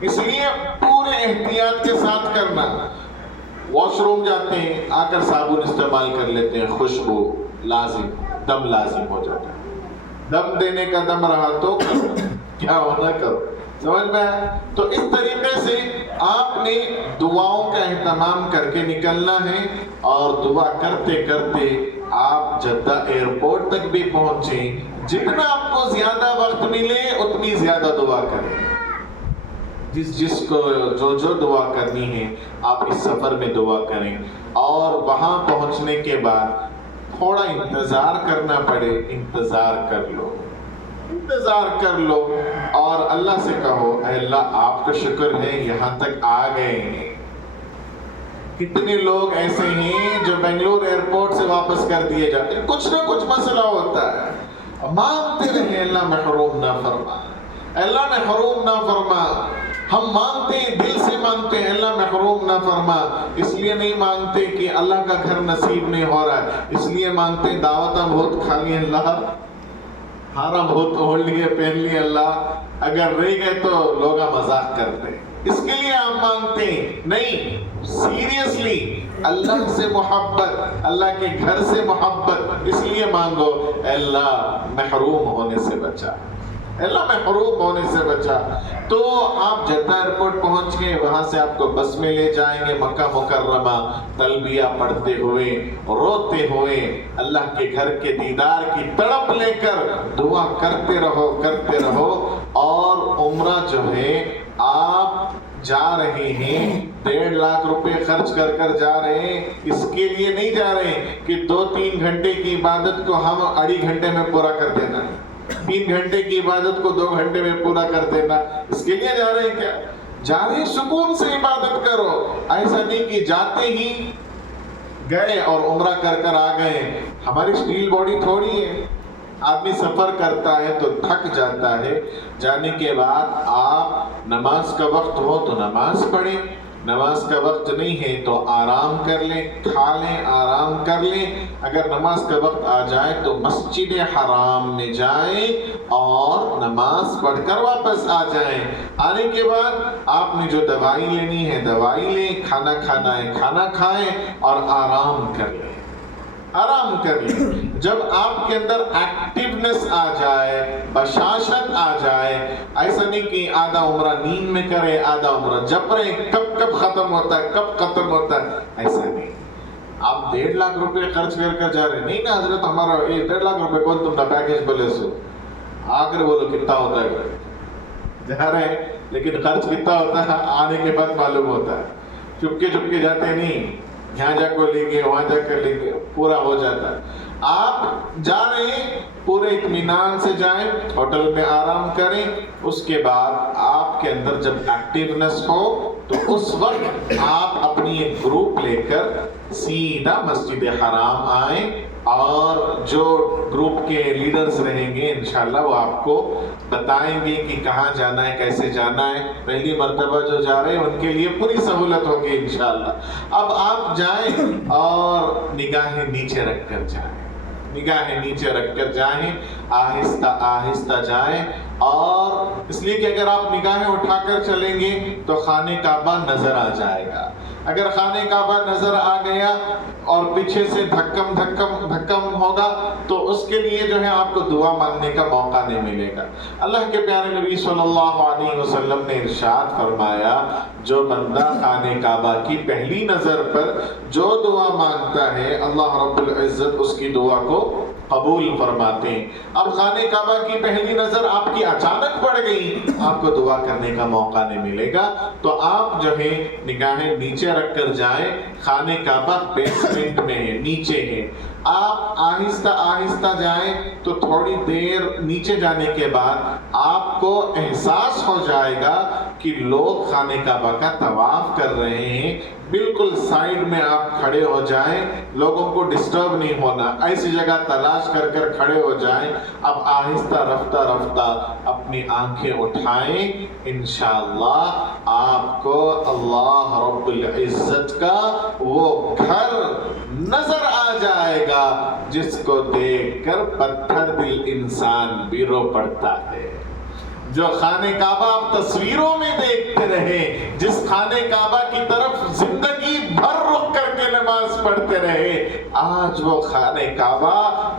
اس لیے پورے احتیاط کے ساتھ کرنا۔ واش روم جاتے ہیں، آ کر صابن استعمال کر لیتے ہیں، خوشبو لازم، دم لازم ہو جاتا ہے۔ دم دینے کا دم رہا تو کیا ہونا کرو، سمجھ میں آیا؟ تو اس طریقے سے آپ نے دعاؤں کا اہتمام کر کے نکلنا ہے، اور دعا کرتے کرتے آپ جدہ ایئرپورٹ تک بھی پہنچیں۔ جتنا آپ کو زیادہ وقت ملے اتنی زیادہ دعا کریں، جس کو جو دعا کرنی ہے آپ اس سفر میں دعا کریں، اور وہاں پہنچنے کے بعد تھوڑا انتظار کرنا پڑے انتظار کر لو، انتظار کر لو، اور اللہ سے کہو اے اللہ آپ کا شکر ہے یہاں تک آ گئے ہیں۔ کتنے لوگ ایسے ہیں جو بنگلور ایئرپورٹ سے واپس کر دیے جاتے ہیں، کچھ نہ کچھ مسئلہ ہوتا ہے، مانگتے رہے اللہ محروم نہ فرما، اللہ محروم نہ فرما۔ ہم مانگتے ہیں، دل سے مانگتے ہیں اللہ محروم نہ فرما، اس لیے نہیں مانگتے کہ اللہ کا گھر نصیب نہیں ہو رہا ہے، اس لیے مانگتے ہیں دعوتاں بہت کھا لی اللہ، ہارا بہت اوڑھ لیے پہن لیے اللہ، اگر رہ گئے تو لوگ مذاق کرتے ہیں، اس کے لیے آپ مانگتے ہیں نہیں، سیریسلی اللہ سے محبت، اللہ کے گھر سے محبت، اس لیے مانگو اے اللہ محروم ہونے سے بچا، اللہ محروم ہونے سے بچا۔ تو آپ جدہ ایئرپورٹ پہنچ گئے، وہاں سے آپ کو بس میں لے جائیں گے مکہ مکرمہ، تلبیہ پڑھتے ہوئے روتے ہوئے اللہ کے گھر کے دیدار کی تڑپ لے کر دعا کرتے رہو، اور عمرہ جو ہے آپ جا رہے ہیں 1.5 لاکھ روپے خرچ کر جا رہے ہیں، اس کے لیے نہیں جا رہے ہیں کہ 2-3 گھنٹے کی عبادت کو ہم 2.5 گھنٹے میں پورا کر دینا، 3 گھنٹے کی عبادت کو 2 گھنٹے میں پورا کر دینا، اس کے لیے جا رہے ہیں کیا؟ جا رہے ہیں سکون سے عبادت کرو، ایسا نہیں کہ جاتے ہی گئے اور عمرہ کر آ گئے۔ ہماری اسٹیل باڈی تھوڑی ہے، آدمی سفر کرتا ہے تو تھک جاتا ہے، جانے کے بعد آپ نماز کا وقت ہو تو نماز پڑھیں، نماز کا وقت نہیں ہے تو آرام کر لیں، کھا لیں، آرام کر لیں، اگر نماز کا وقت آ جائے تو مسجد حرام میں جائیں اور نماز پڑھ کر واپس آ جائیں۔ آنے کے بعد آپ نے جو دوائی لینی ہے دوائی لیں، کھانا کھانا ہے کھانا کھائیں، اور آرام کر لیں، آرام کر لیں۔ جب آپ کے اندر ایکٹیونیس آ جائے، بشاشت آ جائے، ایسا نہیں کہ آدھا عمرہ نیند میں کرے، آدھا عمرہ جب رہے، کب ختم ہوتا ہے کب ختم ہوتا ہے، ایسا نہیں۔ آپ 1.5 لاکھ روپے خرچ کر جا رہے نہیں نا حضرت، ہمارا 1.5 لاکھ روپے کون تم نے پیکیج بولے سو، آ کر بولو کتنا ہوتا ہے، جا رہے ہیں لیکن خرچ کتنا ہوتا ہے آنے کے بعد معلوم ہوتا ہے، چپکے جاتے نہیں، یہاں جا کر لیں گے وہاں جا کر لیں گے، پورا ہو جاتا ہے۔ آپ جا رہے ہیں پورے اطمینان سے جائیں، ہوٹل میں آرام کریں، اس کے بعد آپ کے اندر جب ایکٹیونیس ہو تو اس وقت آپ اپنی ایک گروپ لے کر سیدھا مسجد حرام آئیں، اور جو گروپ کے لیڈرز رہیں گے انشاءاللہ وہ آپ کو بتائیں گے کہ کہاں جانا ہے کیسے جانا ہے، پہلی مرتبہ جو جا رہے ہیں ان کے لیے پوری سہولت ہوگی انشاءاللہ۔ اب آپ جائیں اور نگاہیں نیچے رکھ کر جائیں، نگاہیں نیچے رکھ کر جائیں، آہستہ آہستہ جائیں، اور اس لیے کہ اگر آپ نگاہیں اٹھا کر چلیں گے تو خانہ کعبہ نظر آ جائے گا، اگر خانہ کعبہ نظر آ گیا اور پیچھے سے دھکم ہوگا تو اس کے لیے جو ہے آپ کو دعا مانگنے کا موقع نہیں ملے گا۔ اللہ کے پیارے نبی صلی اللہ علیہ وسلم نے ارشاد فرمایا، جو بندہ خانہ کعبہ کی پہلی نظر پر جو دعا مانگتا ہے اللہ رب العزت اس کی دعا کو قبول فرماتے ہیں۔ اب خانہ کعبہ کی پہلی نظر آپ کی اچانک پڑ گئی، آپ کو دعا کرنے کا موقع نہیں ملے گا، تو آپ جو ہے نگاہیں نیچے رکھ کر جائیں۔ خانہ کعبہ بیسمنٹ میں ہے، نیچے ہے، آپ آہستہ آہستہ جائیں تو تھوڑی دیر نیچے جانے کے بعد آپ کو احساس ہو جائے گا کہ لوگ خانہ کعبہ کا طواف کر رہے ہیں۔ بالکل سائیڈ میں آپ کھڑے ہو جائیں، لوگوں کو ڈسٹرب نہیں ہونا، ایسی جگہ تلاش کر کر کھڑے ہو جائیں۔ اب آہستہ رفتہ اپنی آنکھیں اٹھائیں، انشاءاللہ آپ کو اللہ رب العزت کا وہ گھر نظر آ جائے گا جس کو دیکھ کر پتھر دل انسان بھی رو پڑتا ہے۔ جو خانہ کعبہ آپ تصویروں میں دیکھتے رہے، جس خانہ کعبہ کی طرف زندگی بھر رک کر کے نماز پڑھتے رہے، آج وہ خانہ کعبہ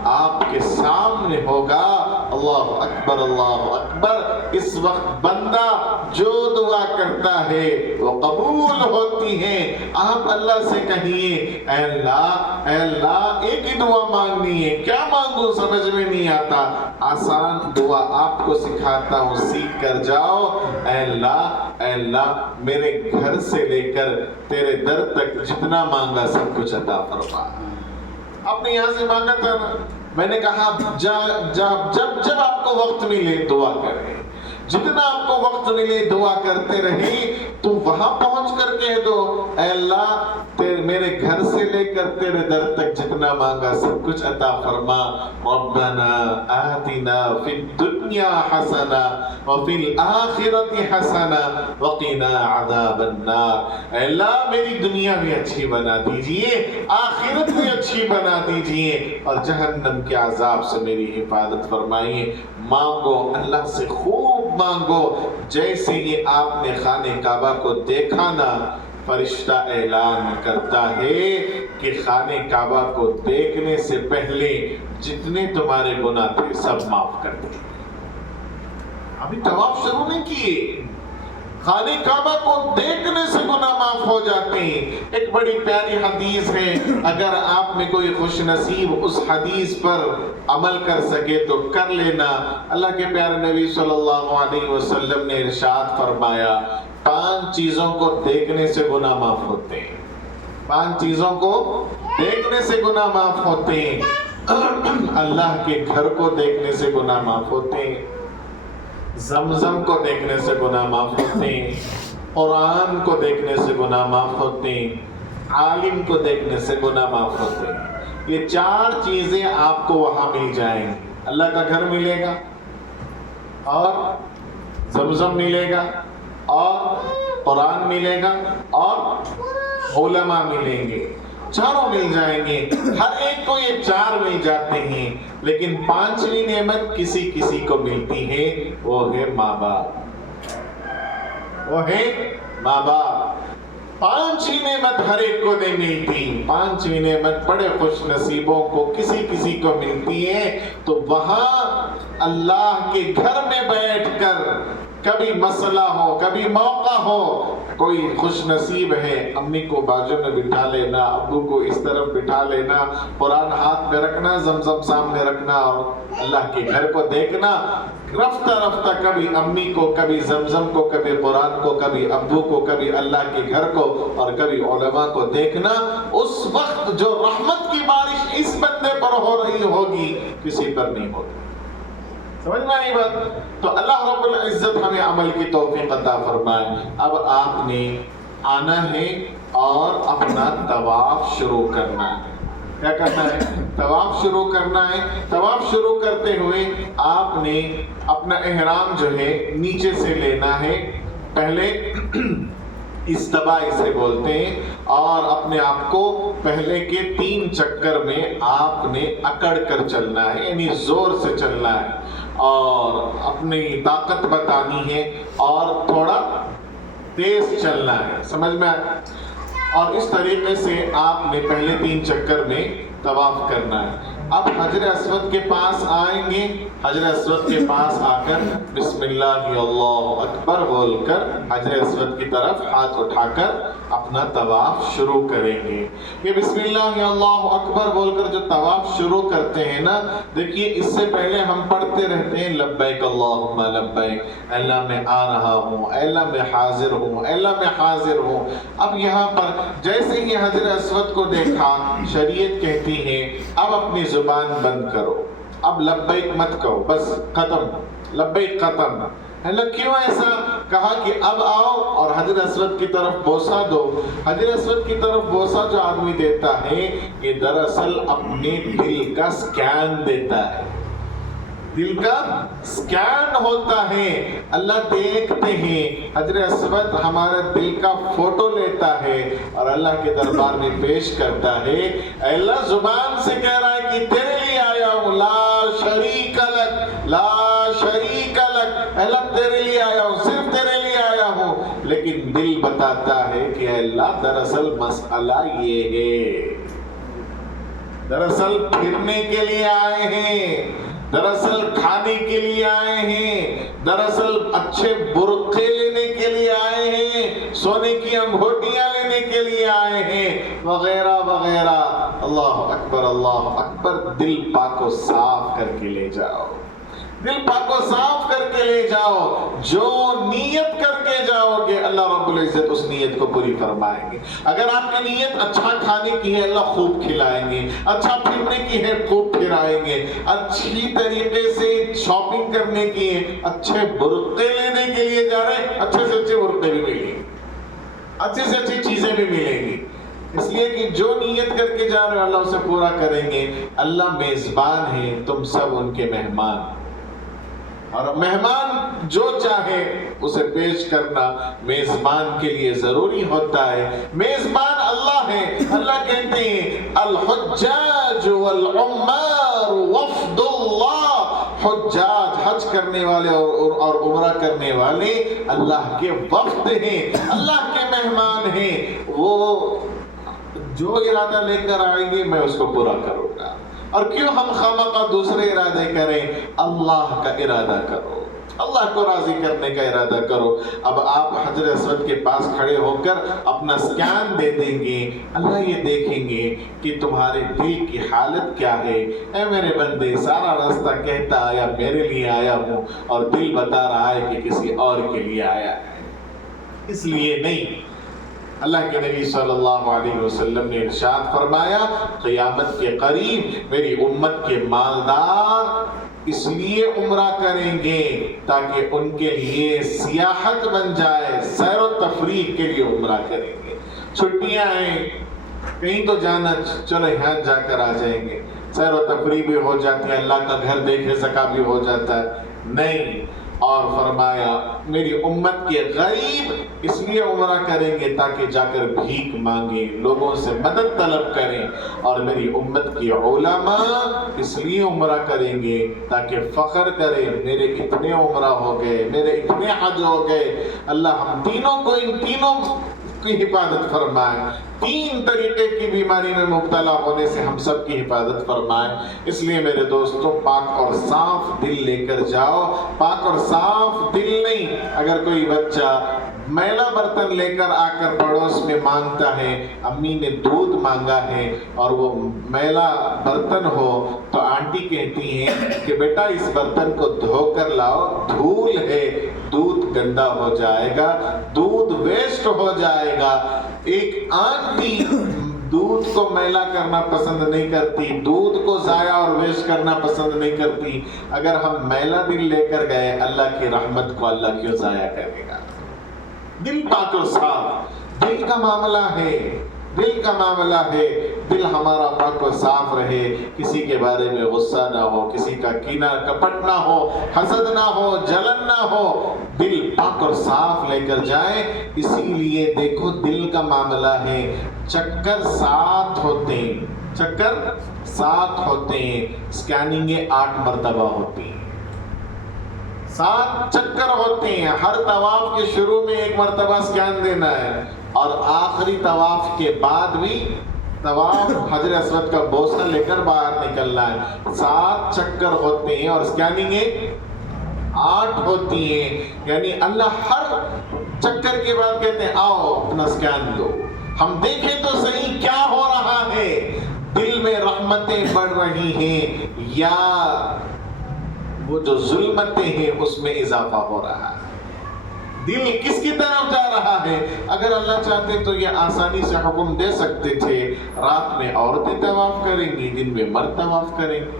آپ کے سامنے ہوگا۔ اللہ اکبر، اللہ اکبر۔ اس وقت بندہ جو دعا کرتا ہے وہ قبول ہوتی ہے۔ آپ اللہ سے کہیے، اے اللہ ایک ہی دعا مانگنی ہے، کیا مانگوں سمجھ میں نہیں آتا، آسان دعا آپ کو سکھاتا ہوں، سیکھ کر جاؤ۔ اے اللہ میرے گھر سے لے کر تیرے در تک جتنا مانگا سب کچھ عطا فرما۔ آپ نے یہاں سے مانگا تھا، میں نے کہا جب آپ کو وقت ملے دعا کریں، جتنا آپ کو وقت ملے دعا کرتے رہے، تو وہاں پہنچ کر کہہ دو، اے اللہ میرے گھر سے لے کر تیرے در تک جتنا مانگا سب کچھ عطا فرما۔ ربنا آتنا فی الدنیا حسنہ وفی الآخرۃ حسنہ وقنا عذاب النار۔ اے اللہ میری دنیا بھی اچھی بنا دیجئے، آخرت بھی اچھی بنا دیجئے، اور جہنم کے عذاب سے میری حفاظت فرمائیے۔ مانگو، اللہ سے خوب مانگو۔ جیسے ہی آپ نے خانہ کعبہ کو دیکھا نا، فرشتہ اعلان کرتا ہے کہ خانہ کعبہ کو دیکھنے سے پہلے جتنے تمہارے گناہ تھے سب معاف کر دیے۔ ابھی طواف شروع نہیں کیے، خانہ کعبہ کو دیکھنے سے گناہ معاف ہو جاتے ہیں۔ ایک بڑی پیاری حدیث ہے، اگر آپ میں کوئی خوش نصیب اس حدیث پر عمل کر سکے تو کر لینا۔ اللہ کے پیارے نبی صلی اللہ علیہ وسلم نے ارشاد فرمایا، 5 چیزوں کو دیکھنے سے گناہ معاف ہوتے ہیں، 5 چیزوں کو دیکھنے سے گناہ معاف ہوتے ہیں۔ اللہ کے گھر کو دیکھنے سے گناہ معاف ہوتے ہیں، زمزم کو دیکھنے سے گناہ معاف ہوتے ہیں، قرآن کو دیکھنے سے گناہ معاف ہوتے ہیں، عالم کو دیکھنے سے گناہ معاف ہوتے ہیں۔ یہ 4 چیزیں آپ کو وہاں مل جائیں گی۔ اللہ کا گھر ملے گا، اور زمزم ملے گا، اور قرآن ملے گا، اور علماء ملیں گے، چاروں مل جائیں گے۔ ہر ایک کو یہ 4 مل جاتے ہیں، لیکن 5ویں نعمت کسی کسی کو ملتی ہے، وہ ہے ماں باپ، وہ ہے ماں باپ۔ 5ویں نعمت ہر ایک کو نہیں ملتی، 5ویں نعمت بڑے خوش نصیبوں کو کسی کسی کو ملتی ہے۔ تو وہاں اللہ کے گھر میں بیٹھ کر کبھی مسئلہ ہو، کبھی موقع ہو، کوئی خوش نصیب ہے، امی کو بازو میں بٹھا لینا، ابو کو اس طرف بٹھا لینا، قرآن ہاتھ میں رکھنا، زمزم سامنے رکھنا، اور اللہ کے گھر کو دیکھنا۔ رفتہ رفتہ کبھی امی کو، کبھی زمزم کو، کبھی قرآن کو، کبھی ابو کو، کبھی اللہ کے گھر کو، اور کبھی علماء کو دیکھنا۔ اس وقت جو رحمت کی بارش اس بندے پر ہو رہی ہوگی کسی پر نہیں ہوگی۔ سمجھ میں آئی بات؟ تو اللہ رب العزت ہمیں عمل کی توفیق عطا فرمائے۔ اب آپ نے آنا ہے اور اپنا طواف شروع کرنا ہے۔ کیا کرنا ہے؟ طواف شروع کرنا ہے۔ طواف شروع کرتے ہوئے آپ نے اپنا احرام جو ہے نیچے سے لینا ہے، پہلے استبا اسے بولتے ہیں، اور اپنے آپ کو پہلے کے 3 چکر میں آپ نے اکڑ کر چلنا ہے، یعنی زور سے چلنا ہے، اور اپنی طاقت بتانی ہے، اور تھوڑا تیز چلنا ہے۔ سمجھ میں آیا؟ اور اس طریقے سے آپ نے پہلے 3 چکر میں طواف کرنا ہے۔ اب حجر اسود کے پاس آئیں گے، حجر اسود کے پاس آ کر بسم اللہ اللہ اکبر بول کر حجر اسود کی طرف ہاتھ اٹھا کر اپنا طواف شروع کریں گے۔ یہ بسم اللہ اللہ اکبر بول کر جو طواف شروع کرتے ہیں نا، دیکھیے اس سے پہلے ہم پڑھتے رہتے ہیں لبیک اللہم لبیک، اللہ میں آ رہا ہوں، اللہ میں حاضر ہوں، اللہ میں حاضر ہوں۔ اب یہاں پر جیسے ہی حجر اسود کو دیکھا، شریعت کہتی ہے اب اپنی زبان بند کرو، اب لبیک مت کہو، بس ختم، لبیک ختم۔ اللہ کیوں ایسا کہا کہ اب آؤ اور حجر اسود کی طرف بوسہ دو۔ حجر اسود کی طرف بوسہ جو آدمی دیتا ہے یہ دراصل اپنے دل کا سکین دیتا ہے، دل کا سکین ہوتا ہے۔ اللہ دیکھتے ہیں، حجر اسود ہمارے دل کا فوٹو لیتا ہے اور اللہ کے دربار میں پیش کرتا ہے۔ اے اللہ زبان سے کہہ رہا ہے کہ تیرے لیے آیا ہوں، لا شریک لک، لا شریک لک، اے اللہ تیرے لیے آیا ہوں، صرف تیرے لیے آیا ہوں۔ لیکن دل بتاتا ہے کہ اے اللہ دراصل مسئلہ یہ ہے، دراصل پھرنے کے لیے آئے ہیں، دراصل کھانے کے لیے آئے ہیں، دراصل اچھے برقعے لینے کے لیے آئے ہیں، سونے کی انگوٹیاں لینے کے لیے آئے ہیں، وغیرہ وغیرہ۔ اللہ اکبر اللہ اکبر۔ دل پاک و صاف کر کے لے جاؤ، دل پاک و صاف کر کے لے جاؤ۔ جو نیت کر کے جاؤ گے اللہ رب العزت اس نیت کو پوری فرمائیں گے۔ اگر آپ کی نیت اچھا کھانے کی ہے اللہ خوب کھلائیں گے، اچھا پھرنے کی ہے خوب پھرائیں گے، اچھی طریقے سے شاپنگ کرنے کی ہے، اچھے برقعے لینے کے لیے جا رہے ہیں، اچھے سے اچھے برقعے بھی ملیں گے، اچھی سے اچھی چیزیں بھی ملیں گی۔ اس لیے کہ جو نیت کر کے جا رہے ہو اللہ اسے پورا کریں گے۔ اللہ میزبان ہے، تم سب ان کے مہمان، اور مہمان جو چاہے اسے پیش کرنا میزبان کے لیے ضروری ہوتا ہے۔ میزبان اللہ ہے۔ اللہ کہتے ہیں الحجاج والعمار وفد اللہ، حجاج حج کرنے والے اور عمرہ کرنے والے اللہ کے وفد ہیں، اللہ کے مہمان ہیں۔ وہ جو ارادہ لے کر آئیں گے میں اس کو پورا کروں گا۔ اور کیوں ہم خواہ دوسرے ارادے کریں؟ اللہ کا ارادہ کرو، اللہ کو راضی کرنے کا ارادہ کرو۔ اب آپ حجر اسود کے پاس کھڑے ہو کر اپنا سکین دے دیں گے، اللہ یہ دیکھیں گے کہ تمہارے دل کی حالت کیا ہے۔ اے میرے بندے، سارا راستہ کہتا آیا میرے لیے آیا ہوں، اور دل بتا رہا ہے کہ کسی اور کے لیے آیا ہے، اس لیے نہیں۔ اللہ کے نبی صلی اللہ علیہ وسلم نے ارشاد فرمایا قیامت کے قریب میری امت کے مالدار اس لیے عمرہ کریں گے تاکہ ان کے لیے سیاحت بن جائے، سیر و تفریح کے لیے عمرہ کریں گے۔ چھٹیاں ہیں، کہیں تو جانا، چلو یہاں جا کر آ جائیں گے، سیر و تفریح بھی ہو جاتی ہے، اللہ کا گھر دیکھے سکا بھی ہو جاتا ہے، نہیں۔ اور فرمایا میری امت کے غریب اس لیے عمرہ کریں گے تاکہ جا کر بھیک مانگیں، لوگوں سے مدد طلب کریں، اور میری امت کی علماء اس لیے عمرہ کریں گے تاکہ فخر کریں میرے اتنے عمرہ ہو گئے، میرے اتنے حج ہو گئے۔ اللہ ہم تینوں کو، ان تینوں کی حفاظت فرمائے، 3 طریقے کی بیماری میں مبتلا ہونے سے ہم سب کی حفاظت فرمائے۔ اس لیے میرے دوستوں پاک اور صاف دل لے کر جاؤ۔ پاک اور صاف دل نہیں، اگر کوئی بچہ میلا برتن لے کر آ کر پڑوس میں مانگتا ہے، امی نے دودھ مانگا ہے اور وہ میلا برتن ہو، تو آنٹی کہتی ہیں کہ بیٹا اس برتن کو دھو کر لاؤ، دھول ہے، دودھ گندا ہو جائے گا، دودھ ویسٹ ہو جائے گا۔ ایک آنٹی دودھ کو میلا کرنا پسند نہیں کرتی، دودھ کو ضائع اور ویسٹ کرنا پسند نہیں کرتی۔ اگر ہم میلا دل لے کر گئے اللہ کی رحمت کو اللہ کیوں ضائع کرے گا؟ دل پاک و صاف، دل کا معاملہ ہے، دل کا معاملہ ہے۔ دل ہمارا پاک و صاف رہے، کسی کے بارے میں غصہ نہ ہو، کسی کا کینہ کپٹ نہ ہو، حسد نہ ہو، جلن نہ ہو، دل پاک اور صاف لے کر جائیں۔ اسی لیے دیکھو دل کا معاملہ ہے، چکر 7 ہوتے ہیں، چکر 7 ہوتے ہیں، سکیننگیں 8 مرتبہ ہوتی ہیں، 7 چکر ہوتے ہیں۔ ہر طواف کے شروع میں 1 مرتبہ سکین دینا ہے، اور آخری طواف کے بعد بھی طواف حجر اسود کا بوسہ لے کر باہر نکلنا ہے. 7 چکر ہوتے ہیں اور اسکیننگیں 8 ہوتی ہیں. یعنی اللہ ہر چکر کے بعد کہتے ہیں آؤ اپنا اسکین دو, ہم دیکھیں تو صحیح کیا ہو رہا ہے, دل میں رحمتیں بڑھ رہی ہیں یا وہ جو ظلمتیں ہیں اس میں اضافہ ہو رہا ہے, دل کس کی طرف جا رہا ہے. اگر اللہ چاہتے تو یہ آسانی سے حکم دے سکتے تھے, رات میں عورتیں طواف کریں گی, دن میں مرد طواف کریں گے.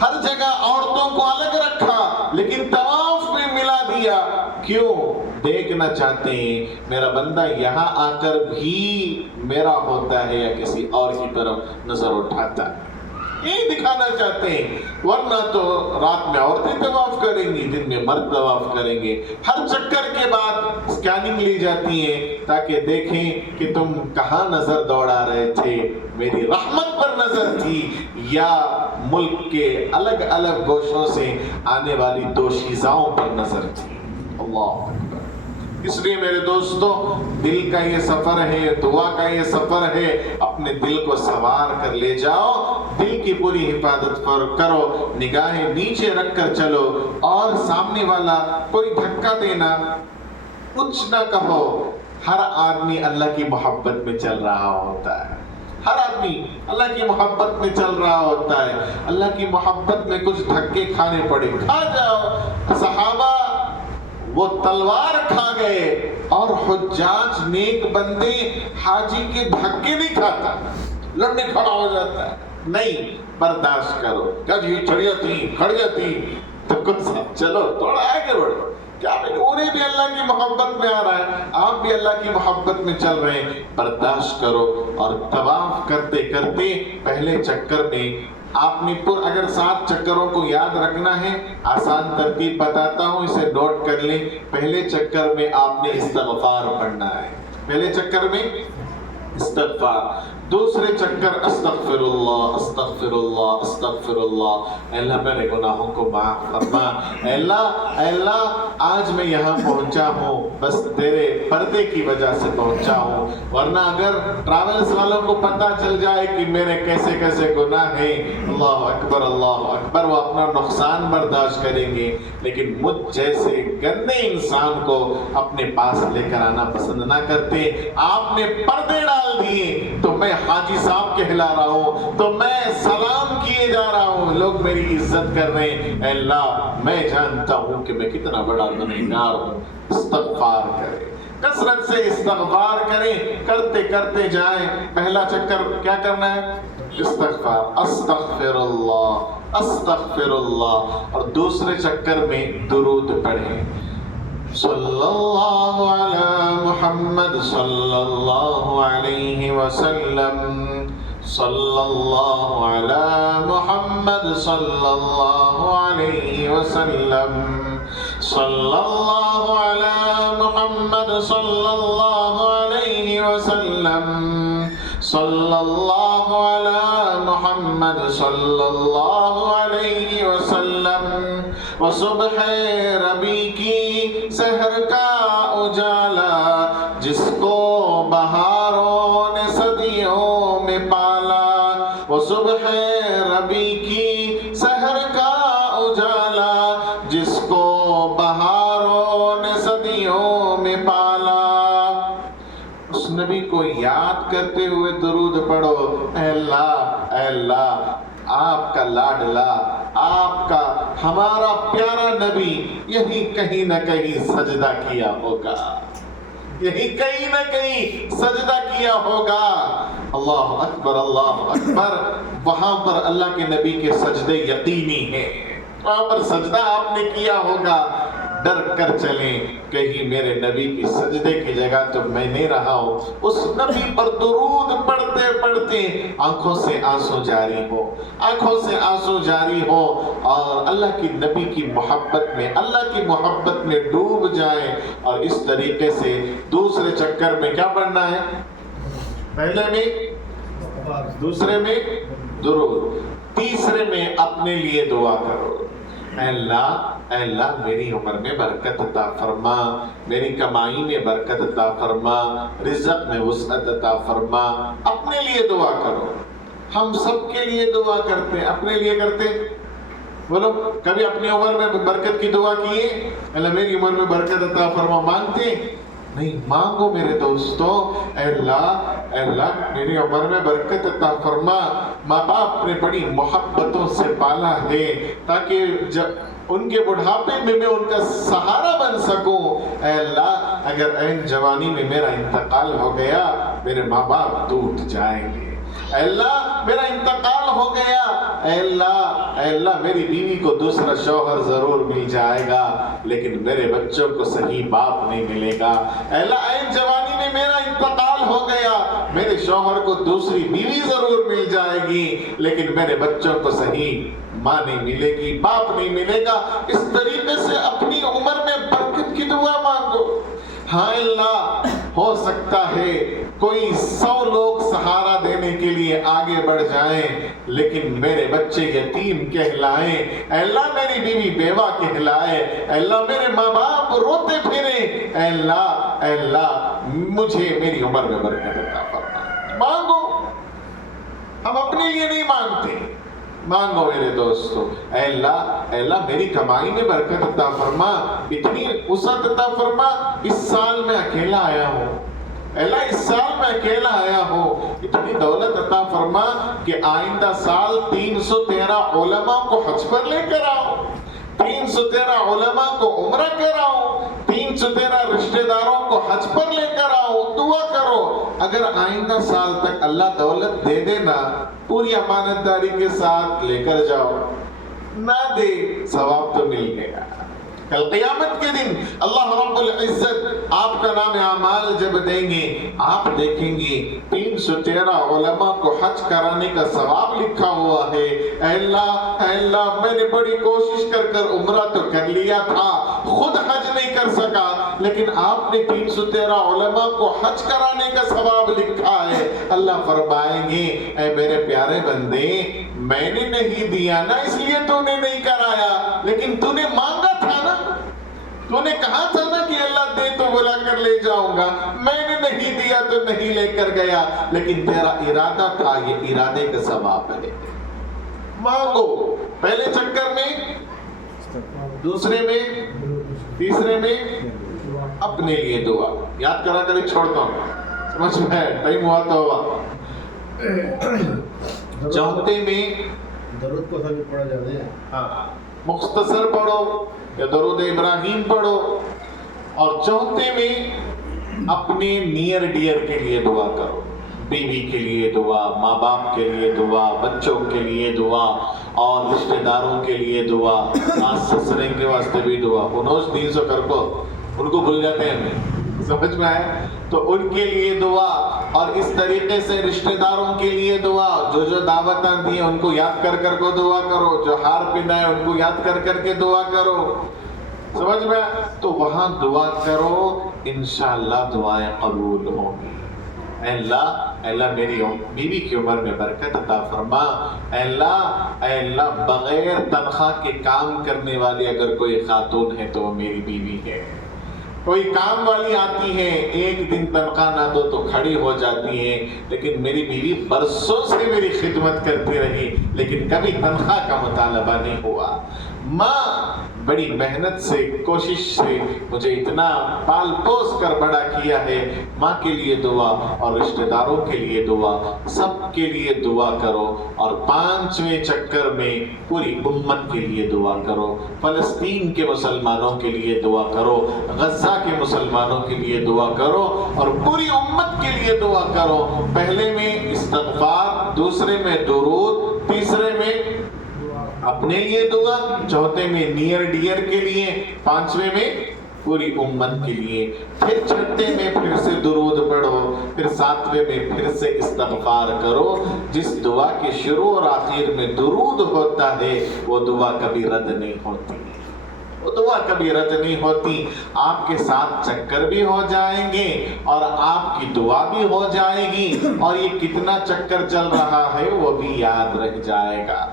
ہر جگہ عورتوں کو الگ رکھا لیکن طواف میں ملا دیا. کیوں؟ دیکھنا چاہتے ہیں میرا بندہ یہاں آ کر بھی میرا ہوتا ہے یا کسی اور کی طرف نظر اٹھاتا ہے, یہی دکھانا چاہتے ہیں. ورنہ تو رات میں عورتیں طواف کریں گی, دن میں مرد طواف کریں گے. ہر چکر کے بعد اسکیننگ لی جاتی ہے تاکہ دیکھیں کہ تم کہاں نظر دوڑا رہے تھے, میری رحمت پر نظر تھی یا ملک کے الگ الگ گوشوں سے آنے والی دوشیزاؤں پر نظر تھی. اللہ اکبر. اس لیے میرے دوستو, دل کا یہ سفر ہے, دعا کا یہ سفر ہے, اپنے دل کو سوار کر لے جاؤ, دل کی پوری حفاظت کرو, نگاہیں نیچے رکھ کر چلو, اور سامنے والا کوئی دھکا دینا کچھ نہ کہو. ہر آدمی اللہ کی محبت میں چل رہا ہوتا ہے, ہر آدمی اللہ کی محبت میں چل رہا ہوتا ہے. اللہ کی محبت میں کچھ دھکے کھانے پڑے, کھا جاؤ. صحابہ وہ تلوار کھا گئے اور حجاج نیک بندے حاجی کے دھکے نہیں کھاتا, لڑنے کھڑا ہو جاتا ہے. نہیں, برداشت کرو. کیا جی کھڑیا تھی تو کچھ چلو تھوڑا آگے بڑھو. کیا انہیں بھی اللہ کی محبت میں آ رہا ہے, آپ بھی اللہ کی محبت میں چل رہے ہیں, برداشت کرو. اور طواف کرتے کرتے پہلے چکر میں آپ نے اگر 7 چکروں کو یاد رکھنا ہے, آسان ترتیب بتاتا ہوں, اسے نوٹ کر لیں. پہلے چکر میں آپ نے استغفار پڑھنا ہے, پہلے چکر میں استغفار. دوسرے چکر استغفر اللہ استغفر اللہ استغفر اللہ. اے اللہ میرے گناہوں کو معاف فرما. اے اللہ آج میں یہاں پہنچا ہوں بس تیرے پردے کی وجہ سے پہنچا ہوں, ورنہ اگر ٹریولز والوں کو پتہ چل جائے کہ میرے کیسے کیسے گناہ ہیں, اللہ اکبر, وہ اپنا نقصان برداشت کریں گے. لیکن مجھ جیسے گندے انسان کو اپنے پاس لے کر آنا پسند نہ کرتے. آپ نے پردے ڈال دیے تو میں حاجی صاحب کہلا رہا ہوں, تو میں سلام کیے جا رہا ہوں, لوگ میری عزت کر رہے ہیں. اے اللہ میں جانتا ہوں کہ میں کتنا بڑا گنہگار ہوں. استغفار کریں, کثرت سے استغفار کریں, کرتے کرتے جائیں. پہلا چکر کیا کرنا ہے؟ استغفار, استغفر اللہ استغفر اللہ. اور دوسرے چکر میں درود پڑھیں, صلی اللہ علی محمد صلی اللہ علیہ وسلم, صلی اللہ علی محمد صلی اللہ علیہ وسلم, صلی اللہ علی محمد صلی اللہ علیہ وسلم, صلی اللہ علی محمد صلی اللہ علیہ وسلم. وصبح ربی کی سحر کا اجالا, جس کو بہاروں نے صدیوں میں پالا. وصبح ربی کی سحر کا اجالا, جس کو بہاروں نے صدیوں میں پالا. اس نبی کو یاد کرتے ہوئے درود پڑھو. اے اللہ آپ کا لاڈلا, آپ کا ہمارا پیارا نبی یہی کہیں نہ کہیں سجدہ کیا ہوگا, یہی کہیں نہ کہیں سجدہ کیا ہوگا. اللہ اکبر اللہ اکبر. وہاں پر اللہ کے نبی کے سجدے یقینی ہیں, وہاں پر سجدہ آپ نے کیا ہوگا. ڈر کر چلیں کہیں میرے نبی کی سجدے کی جگہ تو میں نہیں رہا ہوں. اس نبی پر درود پڑھتے پڑھتے آنکھوں سے آنسو جاری ہو, آنکھوں سے آنسو جاری ہو, اور اللہ کی نبی کی محبت میں, اللہ کی محبت میں ڈوب جائیں. اور اس طریقے سے دوسرے چکر میں کیا پڑھنا ہے؟ پہلے میں, دوسرے میں درود, تیسرے میں اپنے لیے دعا کرو. اے اللہ اے اللہ میری عمر میں برکت عطا فرما، میری کمائی میں برکت عطا فرما، رزق میں وسعت عطا فرما۔ اپنے لیے دعا کرو، ہم سب کے لیے دعا کرتے ہیں، اپنے لیے کرتے بولو کبھی اپنی عمر میں برکت کی دعا کیے؟ اللہ میری عمر میں برکت عطا فرما مانگتے نہیں؟ مانگو میرے دوستو، اے اللہ میری عمر میں برکت عطا فرما۔ ماں باپ نے بڑی محبتوں سے پالا ہے تاکہ جب ان کے بڑھاپے میں میں ان کا سہارا بن سکوں۔ اے اللہ اگر عین جوانی میں میرا انتقال ہو گیا میرے ماں باپ ٹوٹ جائیں گے۔ اے اللہ میرا انتقال ہو گیا، اے اللہ میری بیوی کو دوسرا شوہر ضرور مل جائے گا لیکن میرے بچوں کو صحیح باپ نہیں ملے گا۔ اے اللہ عین جوانی میں میرا انتقال ہو گیا، میرے شوہر کو دوسری بیوی ضرور مل جائے گی لیکن میرے بچوں کو صحیح ماں نہیں ملے گی، باپ نہیں ملے گا۔ اس طریقے سے اپنی عمر میں برکت کی دعا مانگو۔ ہاں اللہ ہو سکتا ہے کوئی 100 لوگ سہارا دینے کے لیے آگے بڑھ جائیں لیکن میرے بچے یتیم کہلائیں، اے اللہ میری بیوی بیوہ کہلائے، اے اللہ میرے ماں باپ روتے پھریں، اے اللہ مجھے میری عمر میں برکت عطا فرما۔ مانگو، ہم اپنے لیے نہیں مانگتے، مانگو میرے دوستو۔ اے اللہ میری کمائی میں برکت عطا فرما، اتنی وسعت عطا فرما۔ اس سال میں اکیلا آیا ہوں، اے اللہ اس سال میں اکیلا آیا ہوں، اتنی دولت عطا فرما کہ آئندہ سال 313 علماء کو حج پر لے کر آؤ، 313 علماء کو عمرہ کراؤ، 313 رشتہ داروں کو حج پر لے کر آؤ۔ دعا کرو اگر آئندہ سال تک اللہ دولت دے دینا پوری امانت داری کے ساتھ لے کر جاؤ، نہ دے ثواب تو مل گیا۔ کل قیامت کے دن اللہ رب العزت آپ کا نام اعمال جب دیں گے آپ دیکھیں گے 313 علماء کو حج کرانے کا ثواب لکھا ہوا ہے۔ اے اللہ میں نے بڑی کوشش کر عمرہ تو کر لیا تھا، خود حج نہیں کر سکا لیکن آپ نے 313 علماء کو حج کرانے کا ثواب لکھا ہے۔ اللہ فرمائیں گے اے میرے پیارے بندے میں نے نہیں دیا نا اس لیے تو نے نہیں کرایا، لیکن تو نے مانگا تھا نا، تو نے کہا تھا نا کہ اللہ دے تو بلا کر لے جاؤں گا، میں نے نہیں دیا تو نہیں لے کر گیا، لیکن تیرا ارادہ تھا، یہ ارادے کا ثواب ہے۔ مانگو، پہلے چکر میں، دوسرے میں، تیسرے میں اپنے لیے دعا یاد کرا کر چھوڑتا ہوں، سمجھ میں ٹائم ہوا تو ہوا۔ چوتھے میں درود کو سب پڑھا جاتا ہے، ہاں مختصر پڑھو یا درود ابراہیم پڑھو، اور چوتھے میں اپنے نیئر ڈیئر کے لیے دعا کرو، بیوی کے لیے دعا، ماں باپ کے لیے دعا، بچوں کے لیے دعا اور رشتہ داروں کے لیے دعا، ساس سسرے کے واسطے بھی دعا۔ انوش 300 کر کو ان کو بھول جاتے ہیں، سمجھ میں آئے تو ان کے لیے دعا، اور اس طریقے سے رشتہ داروں کے لیے دعا، جو دعوتاں دی ہیں ان کو یاد کر کو دعا کرو، جو ہار پہنا ہے ان کو یاد کر کے دعا کرو، سمجھ میں تو وہاں دعا کرو، انشاءاللہ دعائیں قبول ہوں گی۔ اے اللہ میری بیوی کی عمر میں برکت عطا فرما۔ اے اللہ بغیر تنخواہ کے کام کرنے والی اگر کوئی خاتون ہے تو وہ میری بیوی ہے۔ کوئی کام والی آتی ہے ایک دن تنخواہ نہ دو تو کھڑی ہو جاتی ہے، لیکن میری بیوی برسوں سے میری خدمت کرتی رہی لیکن کبھی تنخواہ کا مطالبہ نہیں ہوا۔ ماں بڑی محنت سے کوشش سے مجھے اتنا پال پوس کر بڑا کیا ہے، ماں کے لیے دعا اور رشتہ داروں کے لیے دعا، سب کے لیے دعا کرو، اور 5ویں چکر میں پوری امت کے لیے دعا کرو، فلسطین کے مسلمانوں کے لیے دعا کرو، غزہ کے مسلمانوں کے لیے دعا کرو اور پوری امت کے لیے دعا کرو۔ پہلے میں استغفار، دوسرے میں درود، تیسرے میں اپنے لیے دعا، چوتھے میں نیئر ڈیئر کے لیے، 5ویں میں پوری امت کے لیے، پھر 6 میں پھر سے درود پڑھو، پھر 7ویں میں پھر سے استغفار کرو۔ جس دعا کے شروع اور آخر میں درود ہوتا ہے وہ دعا کبھی رد نہیں ہوتی، وہ دعا کبھی رد نہیں ہوتی۔ آپ کے ساتھ چکر بھی ہو جائیں گے اور آپ کی دعا بھی ہو جائے گی، اور یہ کتنا چکر چل رہا ہے وہ بھی یاد رہ جائے گا۔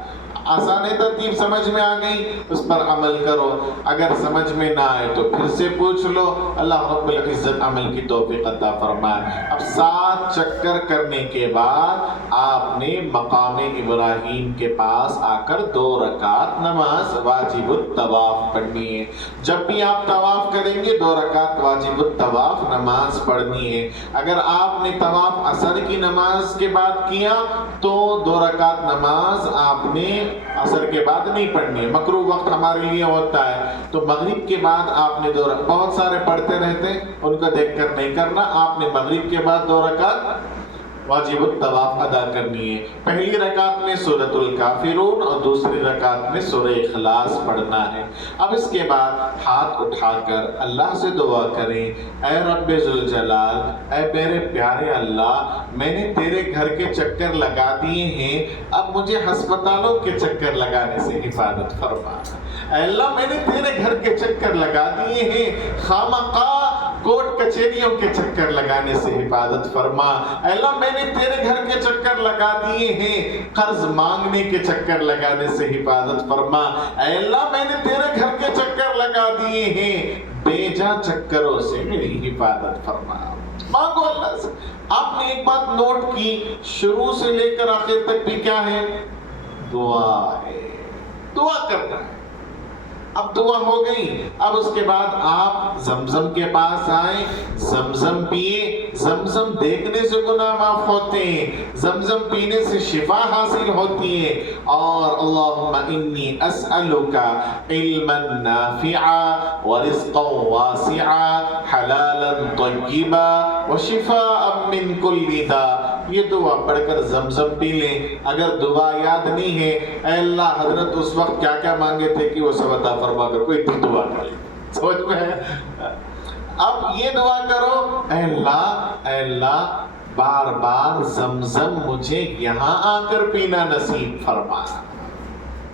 آسان ترتیب سمجھ میں آ گئی، اس پر عمل کرو، اگر سمجھ میں نہ آئے تو پھر سے پوچھ لو، اللہ رب العزت عمل کی توفیق عطا فرمائے۔ اب 7 چکر کرنے کے بعد آپ نے مقام ابراہیم کے پاس آ کر 2 رکعت نماز واجب الطواف پڑھنی ہے۔ جب بھی آپ طواف کریں گے 2 رکعت واجب الطواف نماز پڑھنی ہے۔ اگر آپ نے طواف عصر کی نماز کے بعد کیا تو 2 رکعت نماز آپ نے عصر کے بعد نہیں پڑھنی ہے، مکروہ وقت ہمارے لیے ہوتا ہے، تو مغرب کے بعد آپ نے 2 رکعت، بہت سارے پڑھتے رہتے ہیں، ان کو دیکھ کر نہیں کرنا، آپ نے مغرب کے بعد 2 رکعت واجب الطواف ادا کرنی ہے۔ پہلی رکعت میں سورۃ الکافرون اور دوسری رکعت میں سورہ اخلاص پڑھنا ہے۔ اب اس کے بعد ہاتھ اٹھا کر اللہ سے دعا کریں، اے رب ذوالجلال، اے میرے پیارے اللہ، میں نے تیرے گھر کے چکر لگا دیے ہیں، اب مجھے ہسپتالوں کے چکر لگانے سے حفاظت فرما۔ اے اللہ، میں نے تیرے گھر کے چکر لگا دیے ہیں، خامخواہ کورٹ کچہریوں کے چکر لگانے سے حفاظت فرما۔ اے اللہ، میں نے تیرے گھر کے چکر لگا دیے ہیں، قرض مانگنے کے چکر لگانے سے حفاظت فرما۔ اے اللہ، میں نے تیرے گھر کے چکر لگا دیے ہیں، بیجا چکروں سے میری حفاظت فرما۔ مانگو اللہ سے۔ آپ نے ایک بات نوٹ کی، شروع سے لے کر آخر تک بھی کیا ہے؟ دعا ہے، دعا کرنا ہے۔ اب دعا ہو گئی، اب اس کے بعد آپ زمزم کے پاس آئیں، زمزم پیئے۔ زمزم دیکھنے سے گناہ معاف ہوتے ہیں، زمزم پینے سے شفا حاصل ہوتی ہے، اور اللہم انی اسألک علما نافعا ورزقا واسعا حلالا طیبا وشفاء من کل داء۔ یہ دعا پڑھ کر زمزم پی لیں۔ اگر دعا یاد نہیں ہے، اے اللہ حضرت اس وقت کیا کیا مانگے تھے کہ وہ سب عطا فرما کر کوئی دعا کر لیں، سمجھ میں ہے؟ اب یہ دعا کرو، اے اللہ بار بار زمزم مجھے یہاں آ کر پینا نصیب فرما۔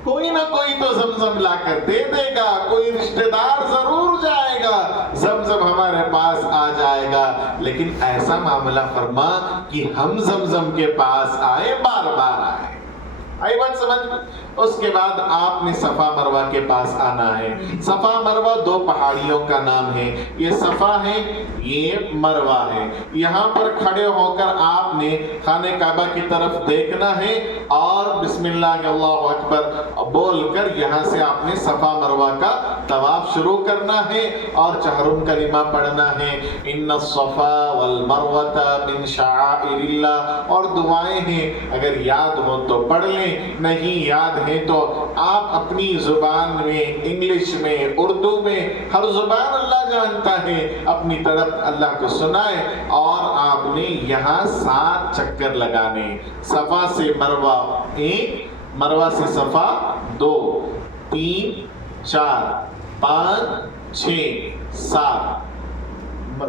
کوئی نہ کوئی تو زمزم لا کر دے دے گا، کوئی رشتہ دار ضرور جائے گا، زمزم ہمارے پاس آ جائے گا، لیکن ایسا معاملہ فرما کہ ہم زمزم کے پاس آئے، بار بار آئے۔ آئی بات سمجھ؟ اس کے بعد آپ نے صفا مروہ کے پاس آنا ہے۔ صفا مروہ 2 پہاڑیوں کا نام ہے، یہ صفا ہے، یہ مروہ ہے۔ یہاں پر کھڑے ہو کر آپ نے خانہ کعبہ کی طرف دیکھنا ہے اور بسم اللہ اللہ اکبر بول کر یہاں سے آپ نے صفا مروہ کا طواف شروع کرنا ہے اور چہرم کلمہ پڑھنا ہے، ان الصفا والمروہ من شعائر اللہ، اور دعائیں ہیں، اگر یاد ہو تو پڑھ لیں، نہیں یاد ہے تو آپ اپنی زبان میں، انگلش میں، اردو میں، ہر زبان اللہ جانتا ہے، اپنی طرف اللہ کو سنائے، اور آپ نے یہاں 7 چکر لگانے، صفا سے مروہ 1، مروہ سے صفا 2، 3، 4، 5، 6، 7۔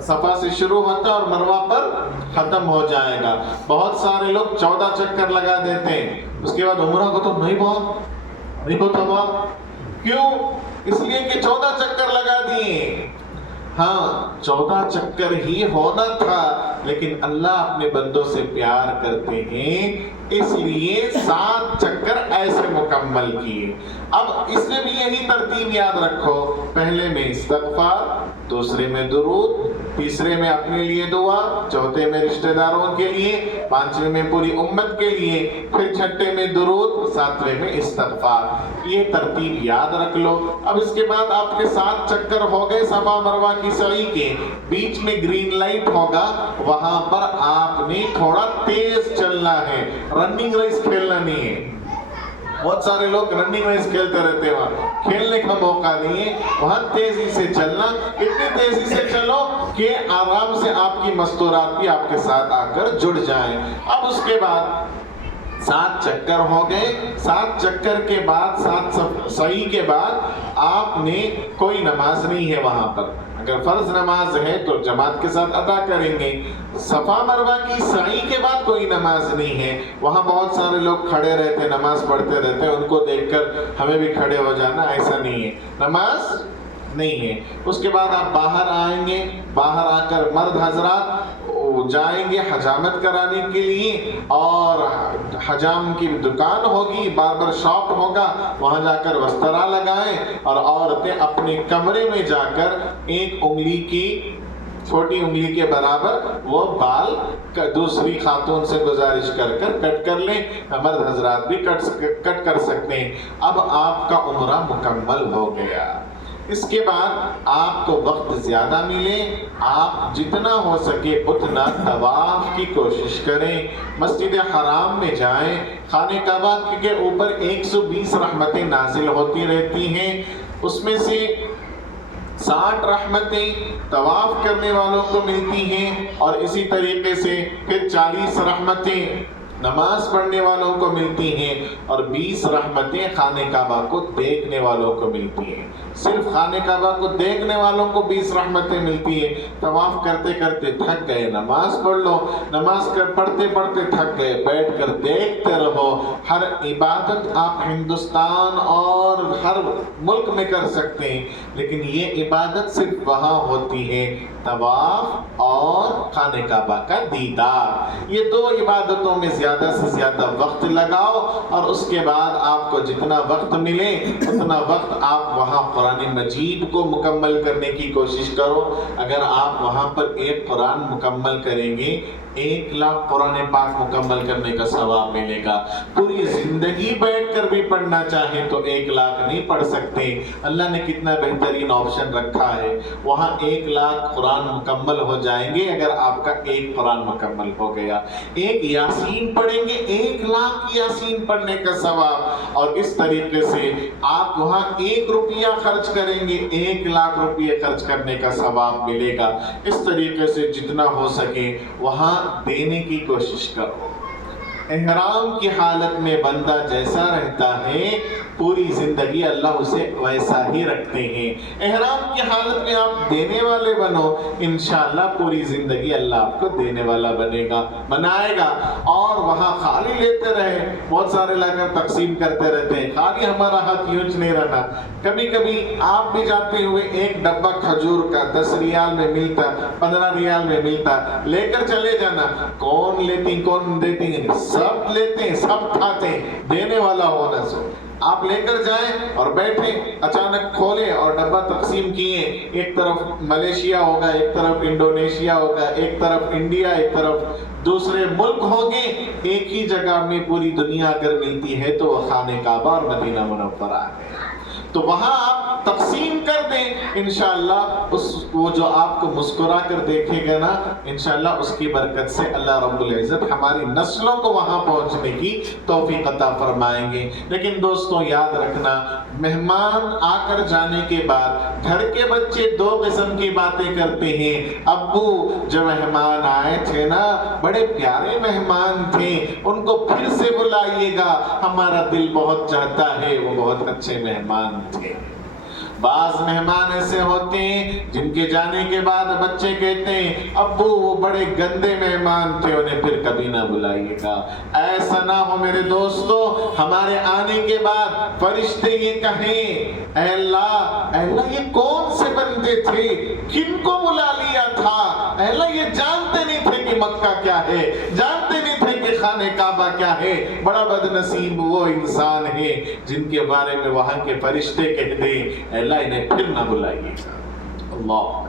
صفا سے شروع ہوتا ہے اور مروہ پر ختم ہو جائے گا۔ بہت سارے لوگ 14 چکر لگا دیتے ہیں، اس کے بعد عمرہ کو تو نہیں ہوا، کیوں؟ اس لیے کہ 14 چکر لگا دیے۔ ہاں 14 چکر ہی ہونا تھا، لیکن اللہ اپنے بندوں سے پیار کرتے ہیں، اس لیے 7 چکر ایسے مکمل کیے۔ اب اس میں بھی یہی ترتیب یاد رکھو، پہلے میں استغفار، دوسرے میں درود، تیسرے میں اپنے لیے دعا، چوتھے میں رشتہ داروں کے لیے، پانچویں میں پوری امت کے لیے، پھر چھٹے میں درود، ساتویں میں استغفار۔ یہ ترتیب یاد رکھ لو۔ اب اس کے بعد آپ کے 7 چکر ہو گئے صفا مروہ کی سعی کے، بیچ میں گرین لائٹ ہوگا، وہاں پر آپ نے تھوڑا تیز چلنا ہے، رننگ ریس کھیلنا نہیں ہے۔ بہت سارے لوگ رننگ ریس کھیلتے رہتے ہیں، وہاں کھیلنے کا موقع نہیں ہے، وہاں تیزی سے چلنا، اتنی تیزی سے چلو کہ آرام سے آپ کی مستورات بھی آپ کے ساتھ آ کر جڑ جائیں۔ اب اس کے بعد 7 چکر ہو گئے، 7 چکر کے بعد 7 سعی کے بعد آپ نے کوئی نماز نہیں ہے وہاں پر، اگر فرض نماز ہے تو جماعت کے ساتھ ادا کریں گے۔ صفا مروہ کی سعی کے بعد کوئی نماز نہیں ہے، وہاں بہت سارے لوگ کھڑے رہتے نماز پڑھتے رہتے ہیں، ان کو دیکھ کر ہمیں بھی کھڑے ہو جانا، ایسا نہیں ہے، نماز نہیں ہے۔ اس کے بعد آپ باہر آئیں گے، باہر آ کر مرد حضرات جائیں گے حجامت کرانے کے لیے، اور حجام کی دکان ہوگی، باربر شاپ ہوگا، وہاں جا کر وسترا لگائیں اور عورتیں اپنے کمرے میں جا کر ایک انگلی کی چھوٹی انگلی کے برابر وہ بال دوسری خاتون سے گزارش کر کٹ کر لیں. مرد حضرات بھی کٹ کر سکتے ہیں. اب آپ کا عمرہ مکمل ہو گیا. اس کے بعد آپ کو وقت زیادہ ملے، آپ جتنا ہو سکے اتنا طواف کی کوشش کریں. مسجد حرام میں جائیں. خانہ کعبہ کے اوپر 120 رحمتیں نازل ہوتی رہتی ہیں. اس میں سے 60 رحمتیں طواف کرنے والوں کو ملتی ہیں اور اسی طریقے سے پھر 40 رحمتیں نماز پڑھنے والوں کو ملتی ہیں اور 20 رحمتیں خانہ کعبہ کو دیکھنے والوں کو ملتی ہیں. صرف خانہ کعبہ کو دیکھنے والوں کو 20 رحمتیں ملتی ہیں. طواف کرتے کرتے تھک گئے، نماز پڑھ لو. نماز پڑھتے پڑھتے تھک گئے، بیٹھ کر دیکھتے رہو. ہر عبادت آپ ہندوستان اور ہر ملک میں کر سکتے ہیں، لیکن یہ عبادت صرف وہاں ہوتی ہے، طواف اور خانہ کعبہ کا دیدار. یہ دو عبادتوں میں زیادہ سے زیادہ وقت لگاؤ اور اس کے بعد آپ کو جتنا وقت ملے اتنا وقت آپ وہاں قرآن مجید کو مکمل کرنے کی کوشش کرو. اگر آپ وہاں پر ایک قرآن مکمل کریں گے 1 لاکھ قرآن پاک مکمل کرنے کا ثواب ملے گا. پوری زندگی بیٹھ کر بھی پڑھنا چاہیں تو 1 لاکھ نہیں پڑھ سکتے. اللہ نے کتنا بہترین آپشن رکھا ہے. وہاں 1 لاکھ قرآن مکمل ہو جائیں گے اگر آپ کا ایک قرآن مکمل ہو گیا. ایک یاسین پڑھیں گے 1 لاکھ یاسین پڑھنے کا ثواب. اور اس طریقے سے آپ وہاں 1 روپیہ خرچ کریں گے 1 لاکھ روپیہ خرچ کرنے کا ثواب ملے گا. اس طریقے سے جتنا ہو سکے وہاں دینے کی کوشش کرو. احرام کی حالت میں بندہ جیسا رہتا ہے پوری زندگی اللہ اسے ویسا ہی رکھتے ہیں. احرام کی حالت میں آپ دینے والے بنو، انشاءاللہ پوری زندگی اللہ آپ کو دینے والا بنائے گا. اور وہاں خالی لیتے رہے، بہت سارے لا کر تقسیم کرتے رہتے ہیں. خالی ہمارا ہاتھ یونج نہیں رہنا. کبھی کبھی آپ بھی جاتے ہوئے 1 ڈبہ کھجور کا 10 ریال میں ملتا، 15 ریال میں ملتا، لے کر چلے جانا. کون لیتی کون دیتی، سب لیتے ہیں، سب کھاتے ہیں. دینے والا ہونا سو آپ لے کر جائیں اور بیٹھیں. اچانک کھولے اور ڈبہ تقسیم کیے. ایک طرف ملیشیا ہوگا، ایک طرف انڈونیشیا ہوگا، ایک طرف انڈیا، ایک طرف دوسرے ملک ہوگے. ایک ہی جگہ میں پوری دنیا اگر ملتی ہے تو وہ خانہ کعبہ اور مدینہ منورہ ہے. تو وہاں آپ تقسیم کر دیں. انشاءاللہ وہ جو آپ کو مسکرا کر دیکھے گا نا، انشاءاللہ اس کی برکت سے اللہ رب العزت ہماری نسلوں کو وہاں پہنچنے کی توفیق عطا فرمائیں گے. لیکن دوستوں یاد رکھنا، مہمان آ کر جانے کے بعد گھر کے بچے 2 قسم کی باتیں کرتے ہیں. ابو جو مہمان آئے تھے نا بڑے پیارے مہمان تھے، ان کو پھر سے بلائیے گا، ہمارا دل بہت چاہتا ہے، وہ بہت اچھے مہمان تھے. بعض مہمان ایسے ہوتے ہیں جن کے جانے کے بعد بچے کہتے ہیں ابو وہ بڑے گندے مہمان تھے، انہیں پھر کبھی نہ بلائیے گا. ایسا نہ ہو میرے دوستو. ہمارے آنے کے بعد فرشتے یہ کہیں اے اللہ یہ کون سے بندے تھے، کن کو بلا لیا تھا. اے اللہ یہ جانتے نہیں تھے کہ مکہ کیا ہے، جانتے نہیں تھے کہ خانہ کعبہ کیا ہے. بڑا بد نصیب وہ انسان ہے جن کے بارے میں وہاں کے فرشتے کہتے ہیں اللہ انہیں پھر نہ بلائیے گا. اللہ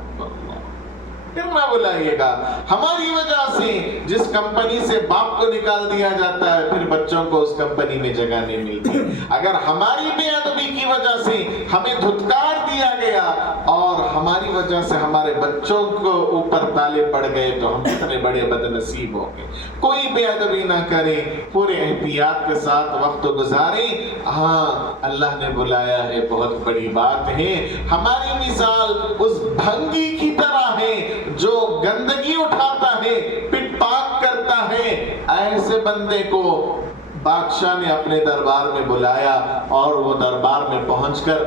پھر نہ بلائیے گا. ہماری وجہ سے جس کمپنی سے باپ کو نکال دیا جاتا ہے پھر بچوں کو اس کمپنی میں جگہ نہیں ملتی. اگر ہماری بے ادبی کی وجہ سے ہمیں دھتکار دیا گیا اور ہماری وجہ سے ہمارے بچوں کو اوپر تالے پڑ گئے تو ہم اتنے بڑے بد نصیب ہوں گے. کوئی بے ادبی نہ کریں، پورے احتیاط کے ساتھ وقت گزاریں. ہاں اللہ نے بلایا ہے، بہت بڑی بات ہے. ہماری مثال اس بھنگی کی طرح ہے جو گندگی اٹھاتا ہے، پٹ پاک کرتا ہے. ایسے بندے کو بادشاہ نے اپنے دربار میں بلایا اور وہ دربار میں پہنچ کر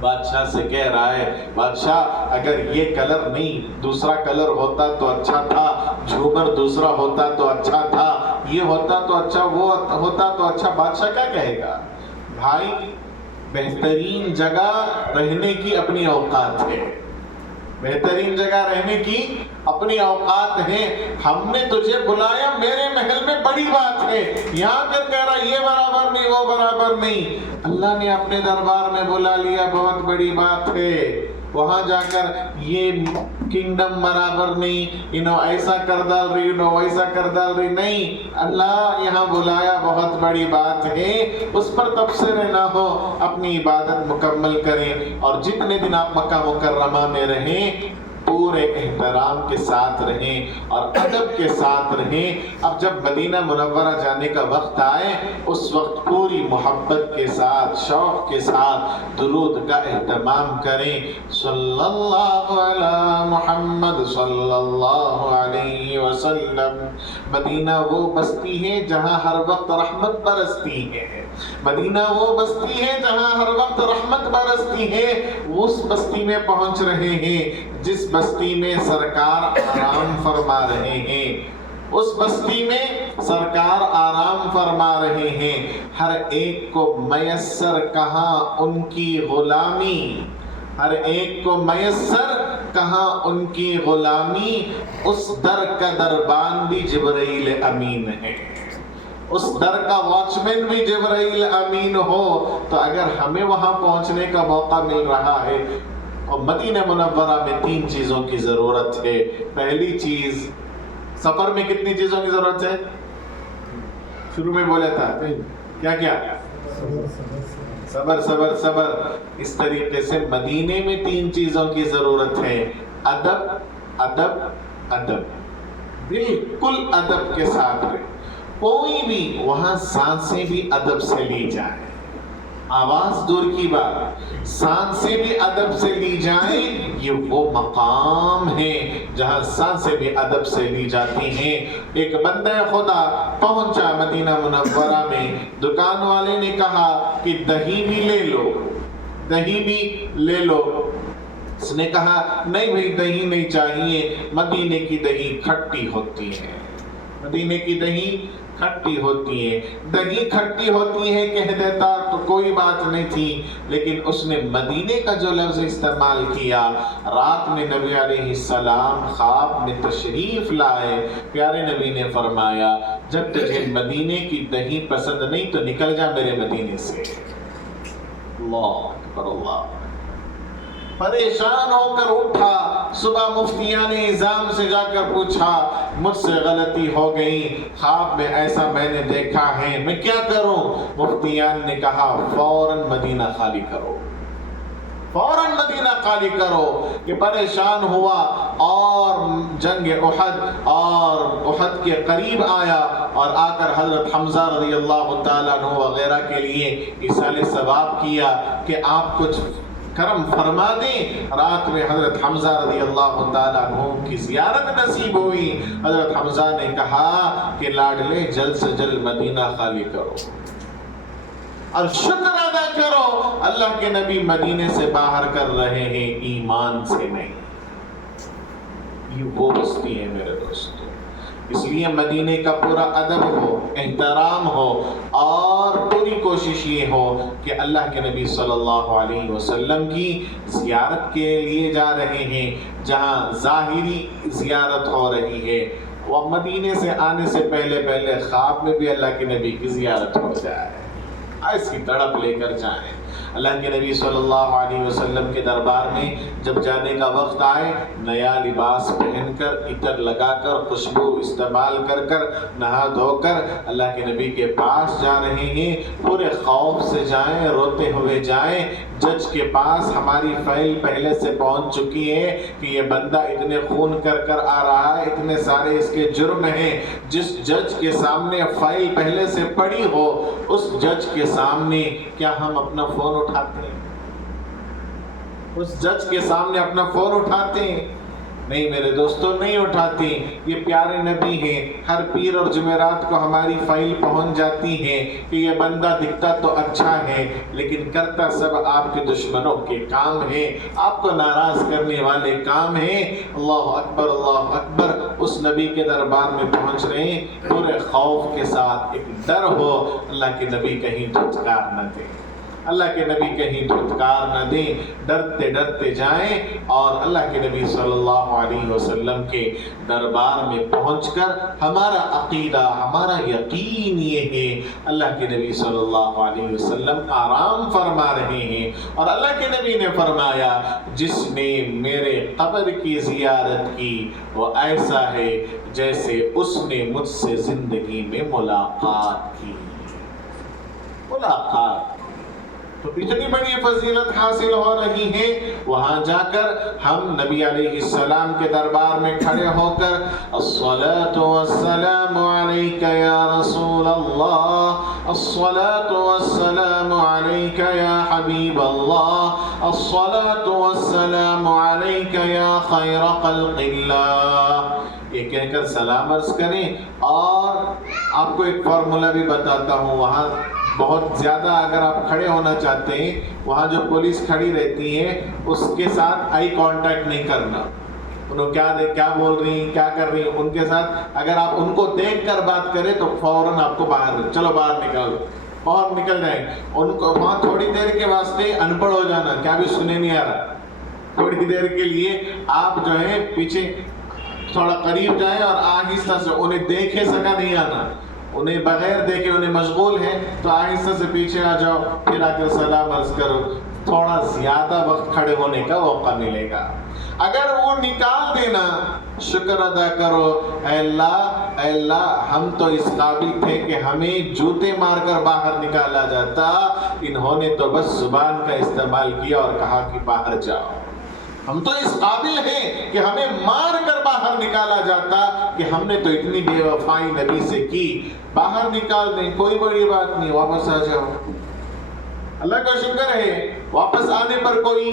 بادشاہ سے کہہ رہا ہے بادشاہ اگر یہ کلر نہیں دوسرا کلر ہوتا تو اچھا تھا، جھومر دوسرا ہوتا تو اچھا تھا، یہ ہوتا تو اچھا، وہ ہوتا تو اچھا. بادشاہ کیا کہے گا؟ بھائی بہترین جگہ رہنے کی اپنی اوقات ہے، بہترین جگہ رہنے کی اپنی اوقات ہیں. ہم نے تجھے بلایا میرے محل میں بڑی بات ہے, یہاں کر کہہ رہا یہ برابر نہیں وہ برابر نہیں. اللہ نے اپنے دربار میں بلا لیا, بہت بڑی بات ہے. وہاں جا کر یہ کنگڈم برابر نہیں, ایسا کر ڈال رہی, ویسا کر ڈال رہی, نہیں. اللہ یہاں بلایا, بہت بڑی بات ہے, اس پر تبصرے نہ ہو, اپنی عبادت مکمل کریں. اور جتنے دن آپ مکہ مکرمہ میں رہیں پورے احترام کے ساتھ رہیں اور ادب کے ساتھ رہیں. اب جب مدینہ منورہ جانے کا وقت آئے, اس وقت پوری محبت کے ساتھ, شوق کے ساتھ درود کا اہتمام کریں. صلی اللہ علی محمد صلی اللہ علیہ وسلم. مدینہ وہ بستی ہے جہاں ہر وقت رحمت برستی ہے. مدینہ وہ بستی ہے جہاں ہر وقت رحمت برستی ہے. اس بستی میں پہنچ رہے ہیں جس بستی میں سرکار آرام فرما رہے ہیں. اس بستی میں سرکار آرام فرما رہے ہیں. ہر ایک کو میسر کہاں ان کی غلامی, ہر ایک کو میسر کہاں ان کی غلامی. اس در کا دربان بھی جبرائیل امین ہے, اس در کا واچمین بھی جبرائیل امین ہو. تو اگر ہمیں وہاں پہنچنے کا موقع مل رہا ہے, اور مدینہ منورہ میں 3 چیزوں کی ضرورت ہے. پہلی چیز, سفر میں کتنی چیزوں کی ضرورت ہے؟ شروع میں بولا تھا کیا کیا؟ صبر صبر صبر. اس طریقے سے مدینے میں 3 چیزوں کی ضرورت ہے. ادب ادب ادب, بالکل ادب کے ساتھ رہے. کوئی بھی وہاں سانسیں بھی ادب سے لی جائیں, آواز دور کی بات, سانسیں بھی ادب سے لی جائیں. یہ وہ مقام ہے جہاں سانسیں بھی ادب سے لی جاتی ہیں. ایک بندہ خدا پہنچا مدینہ منورہ میں, دکان والے نے کہا کہ دہی بھی لے لو, دہی بھی لے لو. اس نے کہا نہیں بھئی دہی نہیں چاہیے, مدینے کی دہی کھٹی ہوتی ہے, مدینے کی دہی کھٹی ہوتی ہے. دہی کھٹی ہوتی ہے کہہ دیتا تو کوئی بات نہیں تھی, لیکن اس نے مدینے کا جو لفظ استعمال کیا. رات میں نبی علیہ السلام خواب میں تشریف لائے. پیارے نبی نے فرمایا جب تجھے مدینے کی دہی پسند نہیں تو نکل جا میرے مدینے سے. اللہ اکبر اللہ. پریشان ہو کر اٹھا, صبح مفتیان نظام سے جا کر پوچھا مجھ سے غلطی ہو گئی, خواب میں ایسا میں نے دیکھا ہے, میں کیا کروں؟ مفتیان نے کہا فوراً مدینہ خالی کرو, فوراً مدینہ خالی کرو. کہ پریشان ہوا اور جنگ احد اور احد کے قریب آیا, اور آ کر حضرت حمزہ رضی اللہ تعالیٰ عنہ وغیرہ کے لیے ایصال ثواب کیا کہ آپ کچھ کرم فرما دیں. رات میں حضرت حمزہ رضی اللہ تعالیٰ عنہ کی زیارت نصیب ہوئی. حضرت حمزہ نے کہا کہ لاڈلے جلد سے جلد مدینہ خالی کرو اور شکر ادا کرو, اللہ کے نبی مدینے سے باہر کر رہے ہیں, ایمان سے نہیں. یہ وہ بستی ہے میرے دوستو. اس لیے مدینے کا پورا ادب ہو, احترام ہو, اور پوری کوشش یہ ہو کہ اللہ کے نبی صلی اللہ علیہ وسلم کی زیارت کے لیے جا رہے ہیں جہاں ظاہری زیارت ہو رہی ہے, وہ مدینے سے آنے سے پہلے پہلے خواب میں بھی اللہ کے نبی کی زیارت ہو جائے, ایسی تڑپ لے کر جائیں. اللہ کے نبی صلی اللہ علیہ وسلم کے دربار میں جب جانے کا وقت آئے, نیا لباس پہن کر, عطر لگا کر, خوشبو استعمال کر کر, نہا دھو کر اللہ کے نبی کے پاس جا رہے ہیں. پورے خوف سے جائیں, روتے ہوئے جائیں. جج کے پاس ہماری فائل پہلے سے پہنچ چکی ہے کہ یہ بندہ اتنے خون کر کر آ رہا ہے, اتنے سارے اس کے جرم ہیں. جس جج کے سامنے فائل پہلے سے پڑی ہو, اس جج کے سامنے کیا ہم اپنا فون اٹھاتے ہیں؟ اس جج کے سامنے اپنا فون اٹھاتے ہیں؟ نہیں میرے دوستو, نہیں اٹھاتے. یہ پیارے نبی ہیں, ہر پیر اور جمعرات کو ہماری فائل پہنچ جاتی ہے کہ یہ بندہ دکھتا تو اچھا ہے لیکن کرتا سب آپ کے دشمنوں کے کام ہیں, آپ کو ناراض کرنے والے کام ہیں. اللہ اکبر اللہ اکبر. اس نبی کے دربار میں پہنچ رہے ہیں پورے خوف کے ساتھ, ایک ڈر ہو اللہ کے نبی کہیں دھتکار نہ دے, اللہ کے نبی کہیں دھتکار نہ دیں، ڈرتے ڈرتے جائیں اور اللہ کے نبی صلی اللہ علیہ وسلم کے دربار میں پہنچ کر ہمارا عقیدہ، ہمارا یقین یہ ہے اللہ کے نبی صلی اللہ علیہ وسلم آرام فرما رہے ہیں، اور اللہ کے نبی نے فرمایا جس نے میرے قبر کی زیارت کی وہ ایسا ہے جیسے اس نے مجھ سے زندگی میں ملاقات کی۔ ملاقات تو اتنی بڑی فضیلت حاصل ہو رہی ہے، وہاں جا کر ہم نبی علیہ السلام کے دربار میں کھڑے ہو کر الصلاۃ والسلام علیک یا رسول اللہ، الصلاۃ والسلام علیک یا حبیب اللہ، الصلاۃ والسلام علیک یا خیر خلق اللہ، یہ کہہ کر سلام عرض کریں۔ اور آپ کو ایک فارمولا بھی بتاتا ہوں، وہاں بہت زیادہ اگر آپ کھڑے ہونا چاہتے ہیں، وہاں جو پولیس کھڑی رہتی ہے اس کے ساتھ آئی کانٹیکٹ نہیں کرنا، انہوں کیا بول رہی ہیں، کیا کر رہی ہیں، ان کے ساتھ اگر آپ ان کو دیکھ کر بات کریں تو فوراً آپ کو چلو باہر نکل، باہر نکل جائیں۔ ان کو وہاں تھوڑی دیر کے واسطے ان پڑھ ہو جانا، کیا بھی سنے نہیں آ رہا، تھوڑی دیر کے لیے آپ جو ہے پیچھے تھوڑا قریب جائیں اور آہستہ سے، انہیں دیکھے سکا نہیں آنا، انہیں بغیر دیکھے انہیں مشغول ہے تو آہستہ سے پیچھے آ جاؤ، پھر آ کر سلام عرض کرو، تھوڑا زیادہ وقت کھڑے ہونے کا موقع ملے گا۔ اگر وہ نکال دینا، شکر ادا کرو، اے اللہ ہم تو اس قابل تھے کہ ہمیں جوتے مار کر باہر نکالا جاتا، انہوں نے تو بس زبان کا استعمال کیا اور کہا کہ باہر جاؤ۔ ہم تو اس قابل ہیں کہ ہمیں مار کر باہر نکالا جاتا کہ ہم نے تو اتنی بے وفائی نبی سے کی، باہر نکال دیں کوئی بڑی بات نہیں، واپس آ جاؤ۔ اللہ کا شکر ہے واپس آنے پر کوئی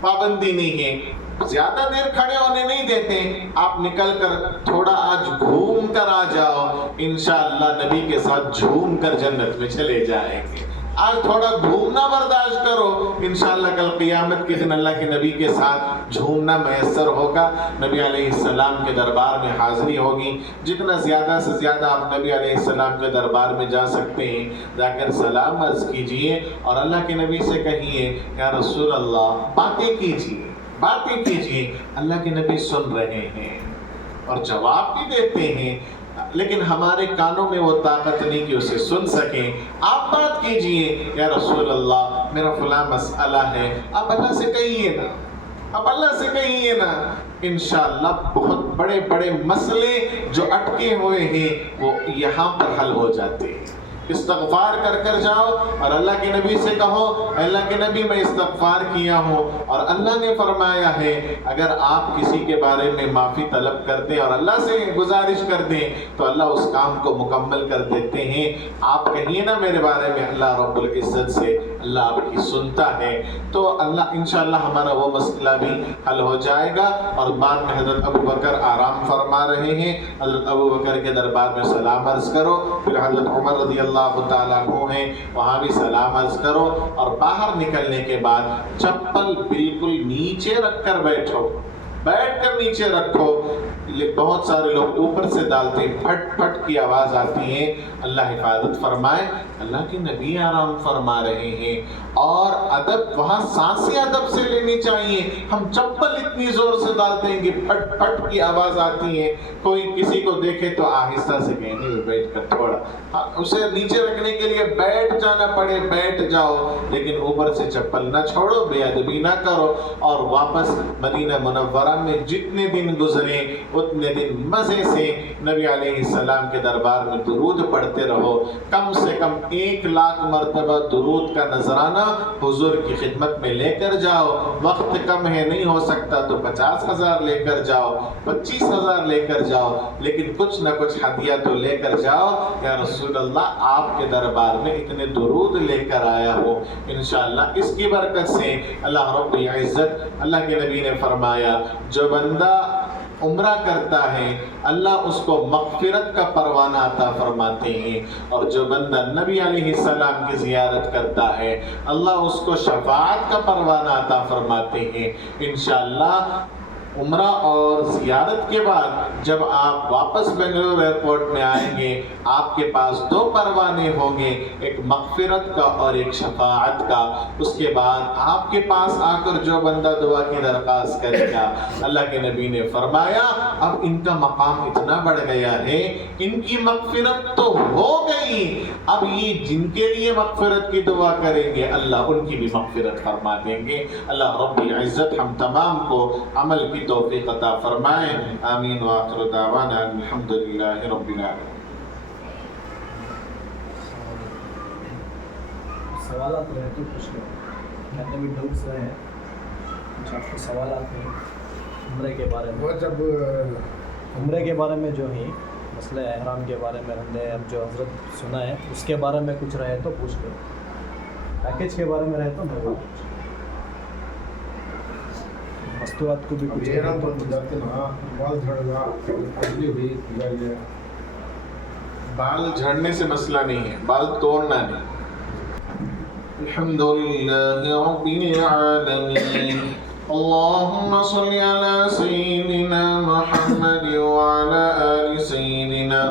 پابندی نہیں ہے، زیادہ دیر کھڑے ہونے نہیں دیتے، آپ نکل کر تھوڑا آج گھوم کر آ جاؤ، انشاءاللہ نبی کے ساتھ جھوم کر جنت میں چلے جائیں گے۔ آج تھوڑا گھومنا برداشت کرو، انشاءاللہ کل قیامت کے دن اللہ کے نبی کے ساتھ جھومنا میسر ہوگا، نبی علیہ السلام کے دربار میں حاضری ہوگی۔ جتنا زیادہ سے زیادہ آپ نبی علیہ السلام کے دربار میں جا سکتے ہیں، جا کر سلام عرض کیجئے اور اللہ کے نبی سے کہیے یا رسول اللہ، باتیں کیجئے، باتیں کیجئے، اللہ کے نبی سن رہے ہیں اور جواب بھی دیتے ہیں، لیکن ہمارے کانوں میں وہ طاقت نہیں کہ اسے سن سکیں۔ آپ بات کیجئے یا رسول اللہ میرا فلاں مسئلہ ہے، آپ اللہ سے کہیے نا، آپ اللہ سے کہیے نا، انشاءاللہ بہت بڑے بڑے مسئلے جو اٹکے ہوئے ہیں وہ یہاں پر حل ہو جاتے ہیں۔ استغفار کر کر جاؤ اور اللہ کے نبی سے کہو اللہ کے نبی میں استغفار کیا ہوں، اور اللہ نے فرمایا ہے اگر آپ کسی کے بارے میں معافی طلب کرتے اور اللہ سے گزارش کر دیں تو اللہ اس کام کو مکمل کر دیتے ہیں۔ آپ کہیے نا میرے بارے میں اللہ رب العزت سے، اللہ آپ کی سنتا ہے، تو اللہ انشاءاللہ ہمارا وہ مسئلہ بھی حل ہو جائے گا۔ اور بعد میں حضرت ابو بکر آرام فرما رہے ہیں، حضرت ابو بکر کے دربار میں سلام عرض کرو، پھر حضرت عمر رضی اللہ تعالیٰ عنہ ہیں وہاں بھی سلام عرض کرو، اور باہر نکلنے کے بعد چپل بالکل نیچے رکھ کر بیٹھو، بیٹھ کر نیچے رکھو۔ بہت سارے لوگ اوپر سے ڈالتے ہیں، پھٹ پھٹ کی آواز آتی ہے، اللہ حفاظت فرمائے، اللہ کے نبی آرام فرما رہے ہیں۔ اور ادب، وہاں سانسیں ادب سے لینی چاہیے، ہم چپل اتنی زور سے ڈالتے ہیں کہ پھٹ پھٹ کی آواز آتی ہے، کوئی کسی کو دیکھے تو آہستہ سے کہنے میں بیٹھ کر تھوڑا اسے نیچے رکھنے کے لیے بیٹھ جانا پڑے بیٹھ جاؤ، لیکن اوپر سے چپل نہ چھوڑو، بے ادبی نہ کرو۔ اور واپس مدینہ منورہ میں جتنے دن گزرے اتنے دن مزے سے نبی علیہ السلام کے دربار میں درود پڑھتے رہو، کم سے کم 1,00,000 مرتبہ درود کا نذرانہ حضور کی خدمت میں لے کر جاؤ۔ وقت کم ہے، نہیں ہو سکتا تو 50,000 لے کر جاؤ، 25,000 لے کر جاؤ، لیکن کچھ نہ کچھ ہدیہ تو لے کر جاؤ، یا رسول اللہ آپ کے دربار میں اتنے درود لے کر آیا ہو۔ انشاءاللہ اس کی برکت سے اللہ رب العزت، اللہ کے نبی نے فرمایا جو بندہ عمرہ کرتا ہے اللہ اس کو مغفرت کا پروانہ عطا فرماتے ہیں، اور جو بندہ نبی علیہ السلام کی زیارت کرتا ہے اللہ اس کو شفاعت کا پروانہ عطا فرماتے ہیں۔ انشاءاللہ عمرہ اور زیارت کے بعد جب آپ واپس بنگلور ایئرپورٹ میں آئیں گے آپ کے پاس دو پروانے ہوں گے، ایک مغفرت کا اور ایک شفاعت کا۔ اس کے بعد آپ کے پاس آ کر جو بندہ دعا کی درخواست کرے گا، اللہ کے نبی نے فرمایا اب ان کا مقام اتنا بڑھ گیا ہے، ان کی مغفرت تو ہو گئی، اب یہ جن کے لیے مغفرت کی دعا کریں گے اللہ ان کی بھی مغفرت فرما دیں گے۔ اللہ رب العزت ہم تمام کو عمل کی توفیق عطا فرمائے، آمین وآخر دعوانا الحمدللہ رب العالمین۔ سوالات رہے تو کچھ لو، کہتے بھی ڈاؤٹس رہے ہیں، کچھ آپ کے سوالات ہیں عمرے کے بارے میں؟ وہ جب عمرے کے بارے میں جو ہی مسئلہ احرام کے بارے میں رندے اب جو حضرت سنا ہے اس کے بارے میں کچھ رہے تو پوچھ لو، پیکیج کے بارے میں رہے تو میں پوچھ، مستوات کو بھی کچھ یہ رہا تو جاتے نا بال جھڑ گا پڑھلی ہوئی جائے، بال جھڑنے سے مسئلہ نہیں ہے، بال توڑنا نہیں۔ الحمدللہ رب العالمین، اللہم صلی علی سیدنا محمد وعلی آل سیدنا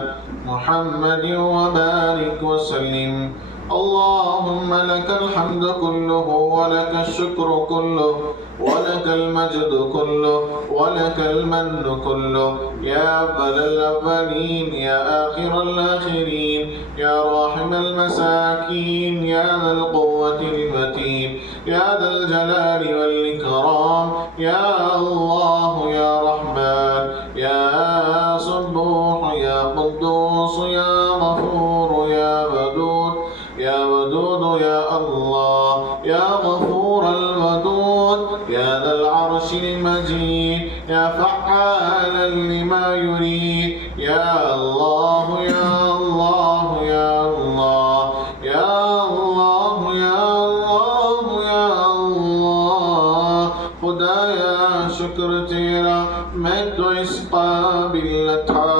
محمد وبارک وسلم۔ اللهم لك الحمد كله ولك الشكر كله ولك المجد كله ولك المن كله، يا أول الأولين يا آخر الآخرين يا راحم المساكين يا ذا القوة المتين يا ذا الجلال والإكرام، يا الله يا رحمن يا صبوح يا قدوس يا غفور يا ودود يا ودود يا الله يا غفور الودود يا ذا العرش المجيد يا فعالا لما يريد، يا الله يا الله يا الله يا الله يا الله يا الله، خدایا شکر تیرا میں تو اس قابل نہ تھا،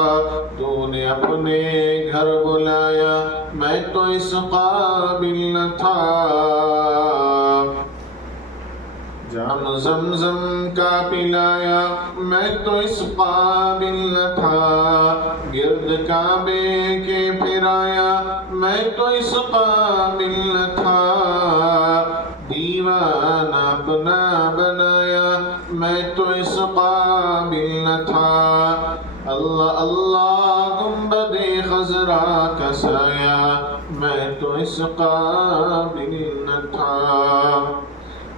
تو نے اپنے گھر بلایا میں تو اس قابل نہ تھا، جام زمزم کا پلایا میں تو اس قابل نہ تھا، گرد کعبے کے پھرایا میں تو اس قابل نہ تھا، دیوانہ اپنا بنایا میں تو اس قابل نہ تھا، اللہ اللہ گنبد خضرا کا سایہ میں تو اس قابل نہ تھا۔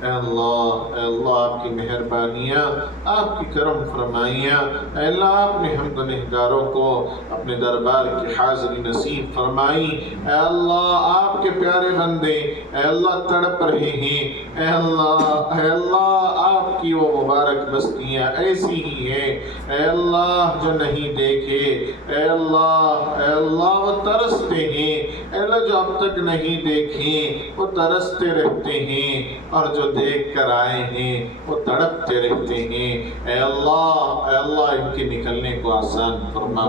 اے اللہ آپ کی مہربانیاں، آپ کی کرم فرمائیاں، اے اللہ آپ نے ہم گنہگاروں کو اپنے دربار کی حاضری نصیب فرمائی، اے اللہ آپ کے پیارے بندے اے اللہ تڑپ رہے ہیں، اے اللہ آپ کی وہ مبارک بستیاں ایسی ہی ہیں اے اللہ جو نہیں دیکھے، اے اللہ وہ ترستے ہیں، اے اللہ جو اب تک نہیں دیکھیں وہ ترستے رہتے ہیں، اور جو دیکھ کر آئے ہیں وہ تڑپتے رہتے ہیں، اے اللہ ان کے نکلنے کو آسان فرما،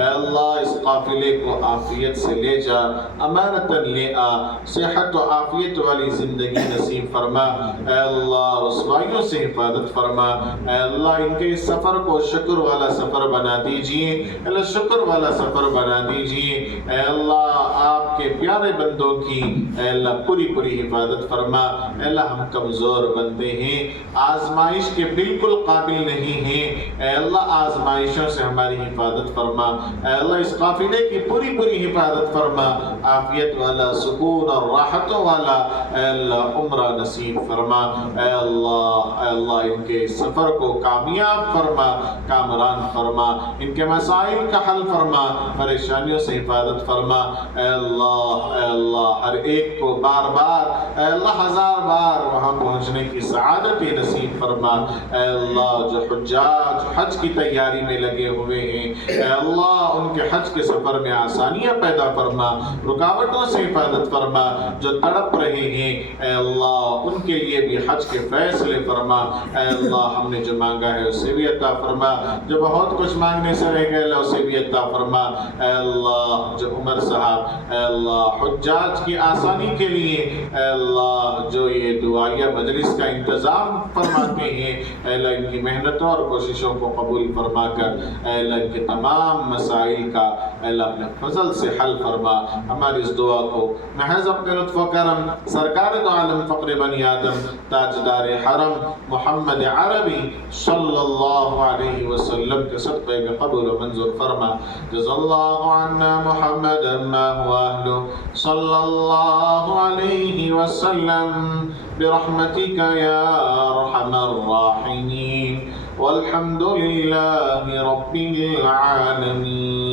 اے اللہ اس قافلے کو عافیت سے لے جا، امانتاً لے آ، صحت و عافیت والی زندگی نصیب فرما، اے اللہ رسوائیوں سے حفاظت فرما، اے اللہ ان کے اس سفر کو شکر والا سفر بنا دیجئے، اے اللہ شکر والا سفر بنا دیجئے، اے اللہ آپ کے پیارے بندوں کی اے اللہ پوری حفاظت فرما، اے اللہ ہم کمزور بندے ہیں، آزمائش کے بالکل قابل نہیں ہیں، اے اللہ آزمائشوں سے ہماری حفاظت فرما، اے اللہ اس قافلے کی پوری حفاظت فرما، عافیت والا سکون اور راحتوں والا اے اللہ عمرہ نصیب فرما، اے اللہ ان کے سفر کو کامیاب فرما، کامران فرما، ان کے مسائل کا حل فرما، پریشانیوں سے حفاظت فرما، اے اللہ ہر ایک کو بار اے اللہ 1000 بار وہاں پہنچنے کی سعادت نصیب فرما، اے اللہ جو حجاج حج کی تیاری میں لگے ہوئے ہیں اے اللہ ان کے حج کے سفر میں آسانیاں پیدا فرما، رکاوٹوں سے حفاظت فرما، جو تڑپ رہے ہیں اے اللہ ان کے لیے بھی حج کے فیصلے فرما، اے اللہ ہم نے جو مانگا ہے اسے بھی عطا فرما، جو بہت کچھ مانگنے سے رہ گئے اللہ اسے بھی عطا فرما، اے اللہ جو عمر صاحب اے اللہ حجاج کی آسانی کے لیے اے اللہ جو یہ دعائیہ حاضری مجلس کا انتظام فرماتے ہیں، اے اللہ ان کی محنتوں اور کوششوں کو قبول فرما کر اے اللہ ان کے تمام مسائل کا اے اللہ اپنے فضل سے حل فرما۔ ہماری اس دعا کو محض اپنے لطف و کرم سرکار دو عالم فقر بنی آدم تاجدار حرم محمد عربی صلی اللہ علیہ وسلم کے صدقے میں قبول و منظور فرما۔ جزا اللہ عنا محمد ما هو اہلہ صلی اللہ علیہ وسلم برحمتک یا ارحم الراحمین والحمد للہ رب العالمین۔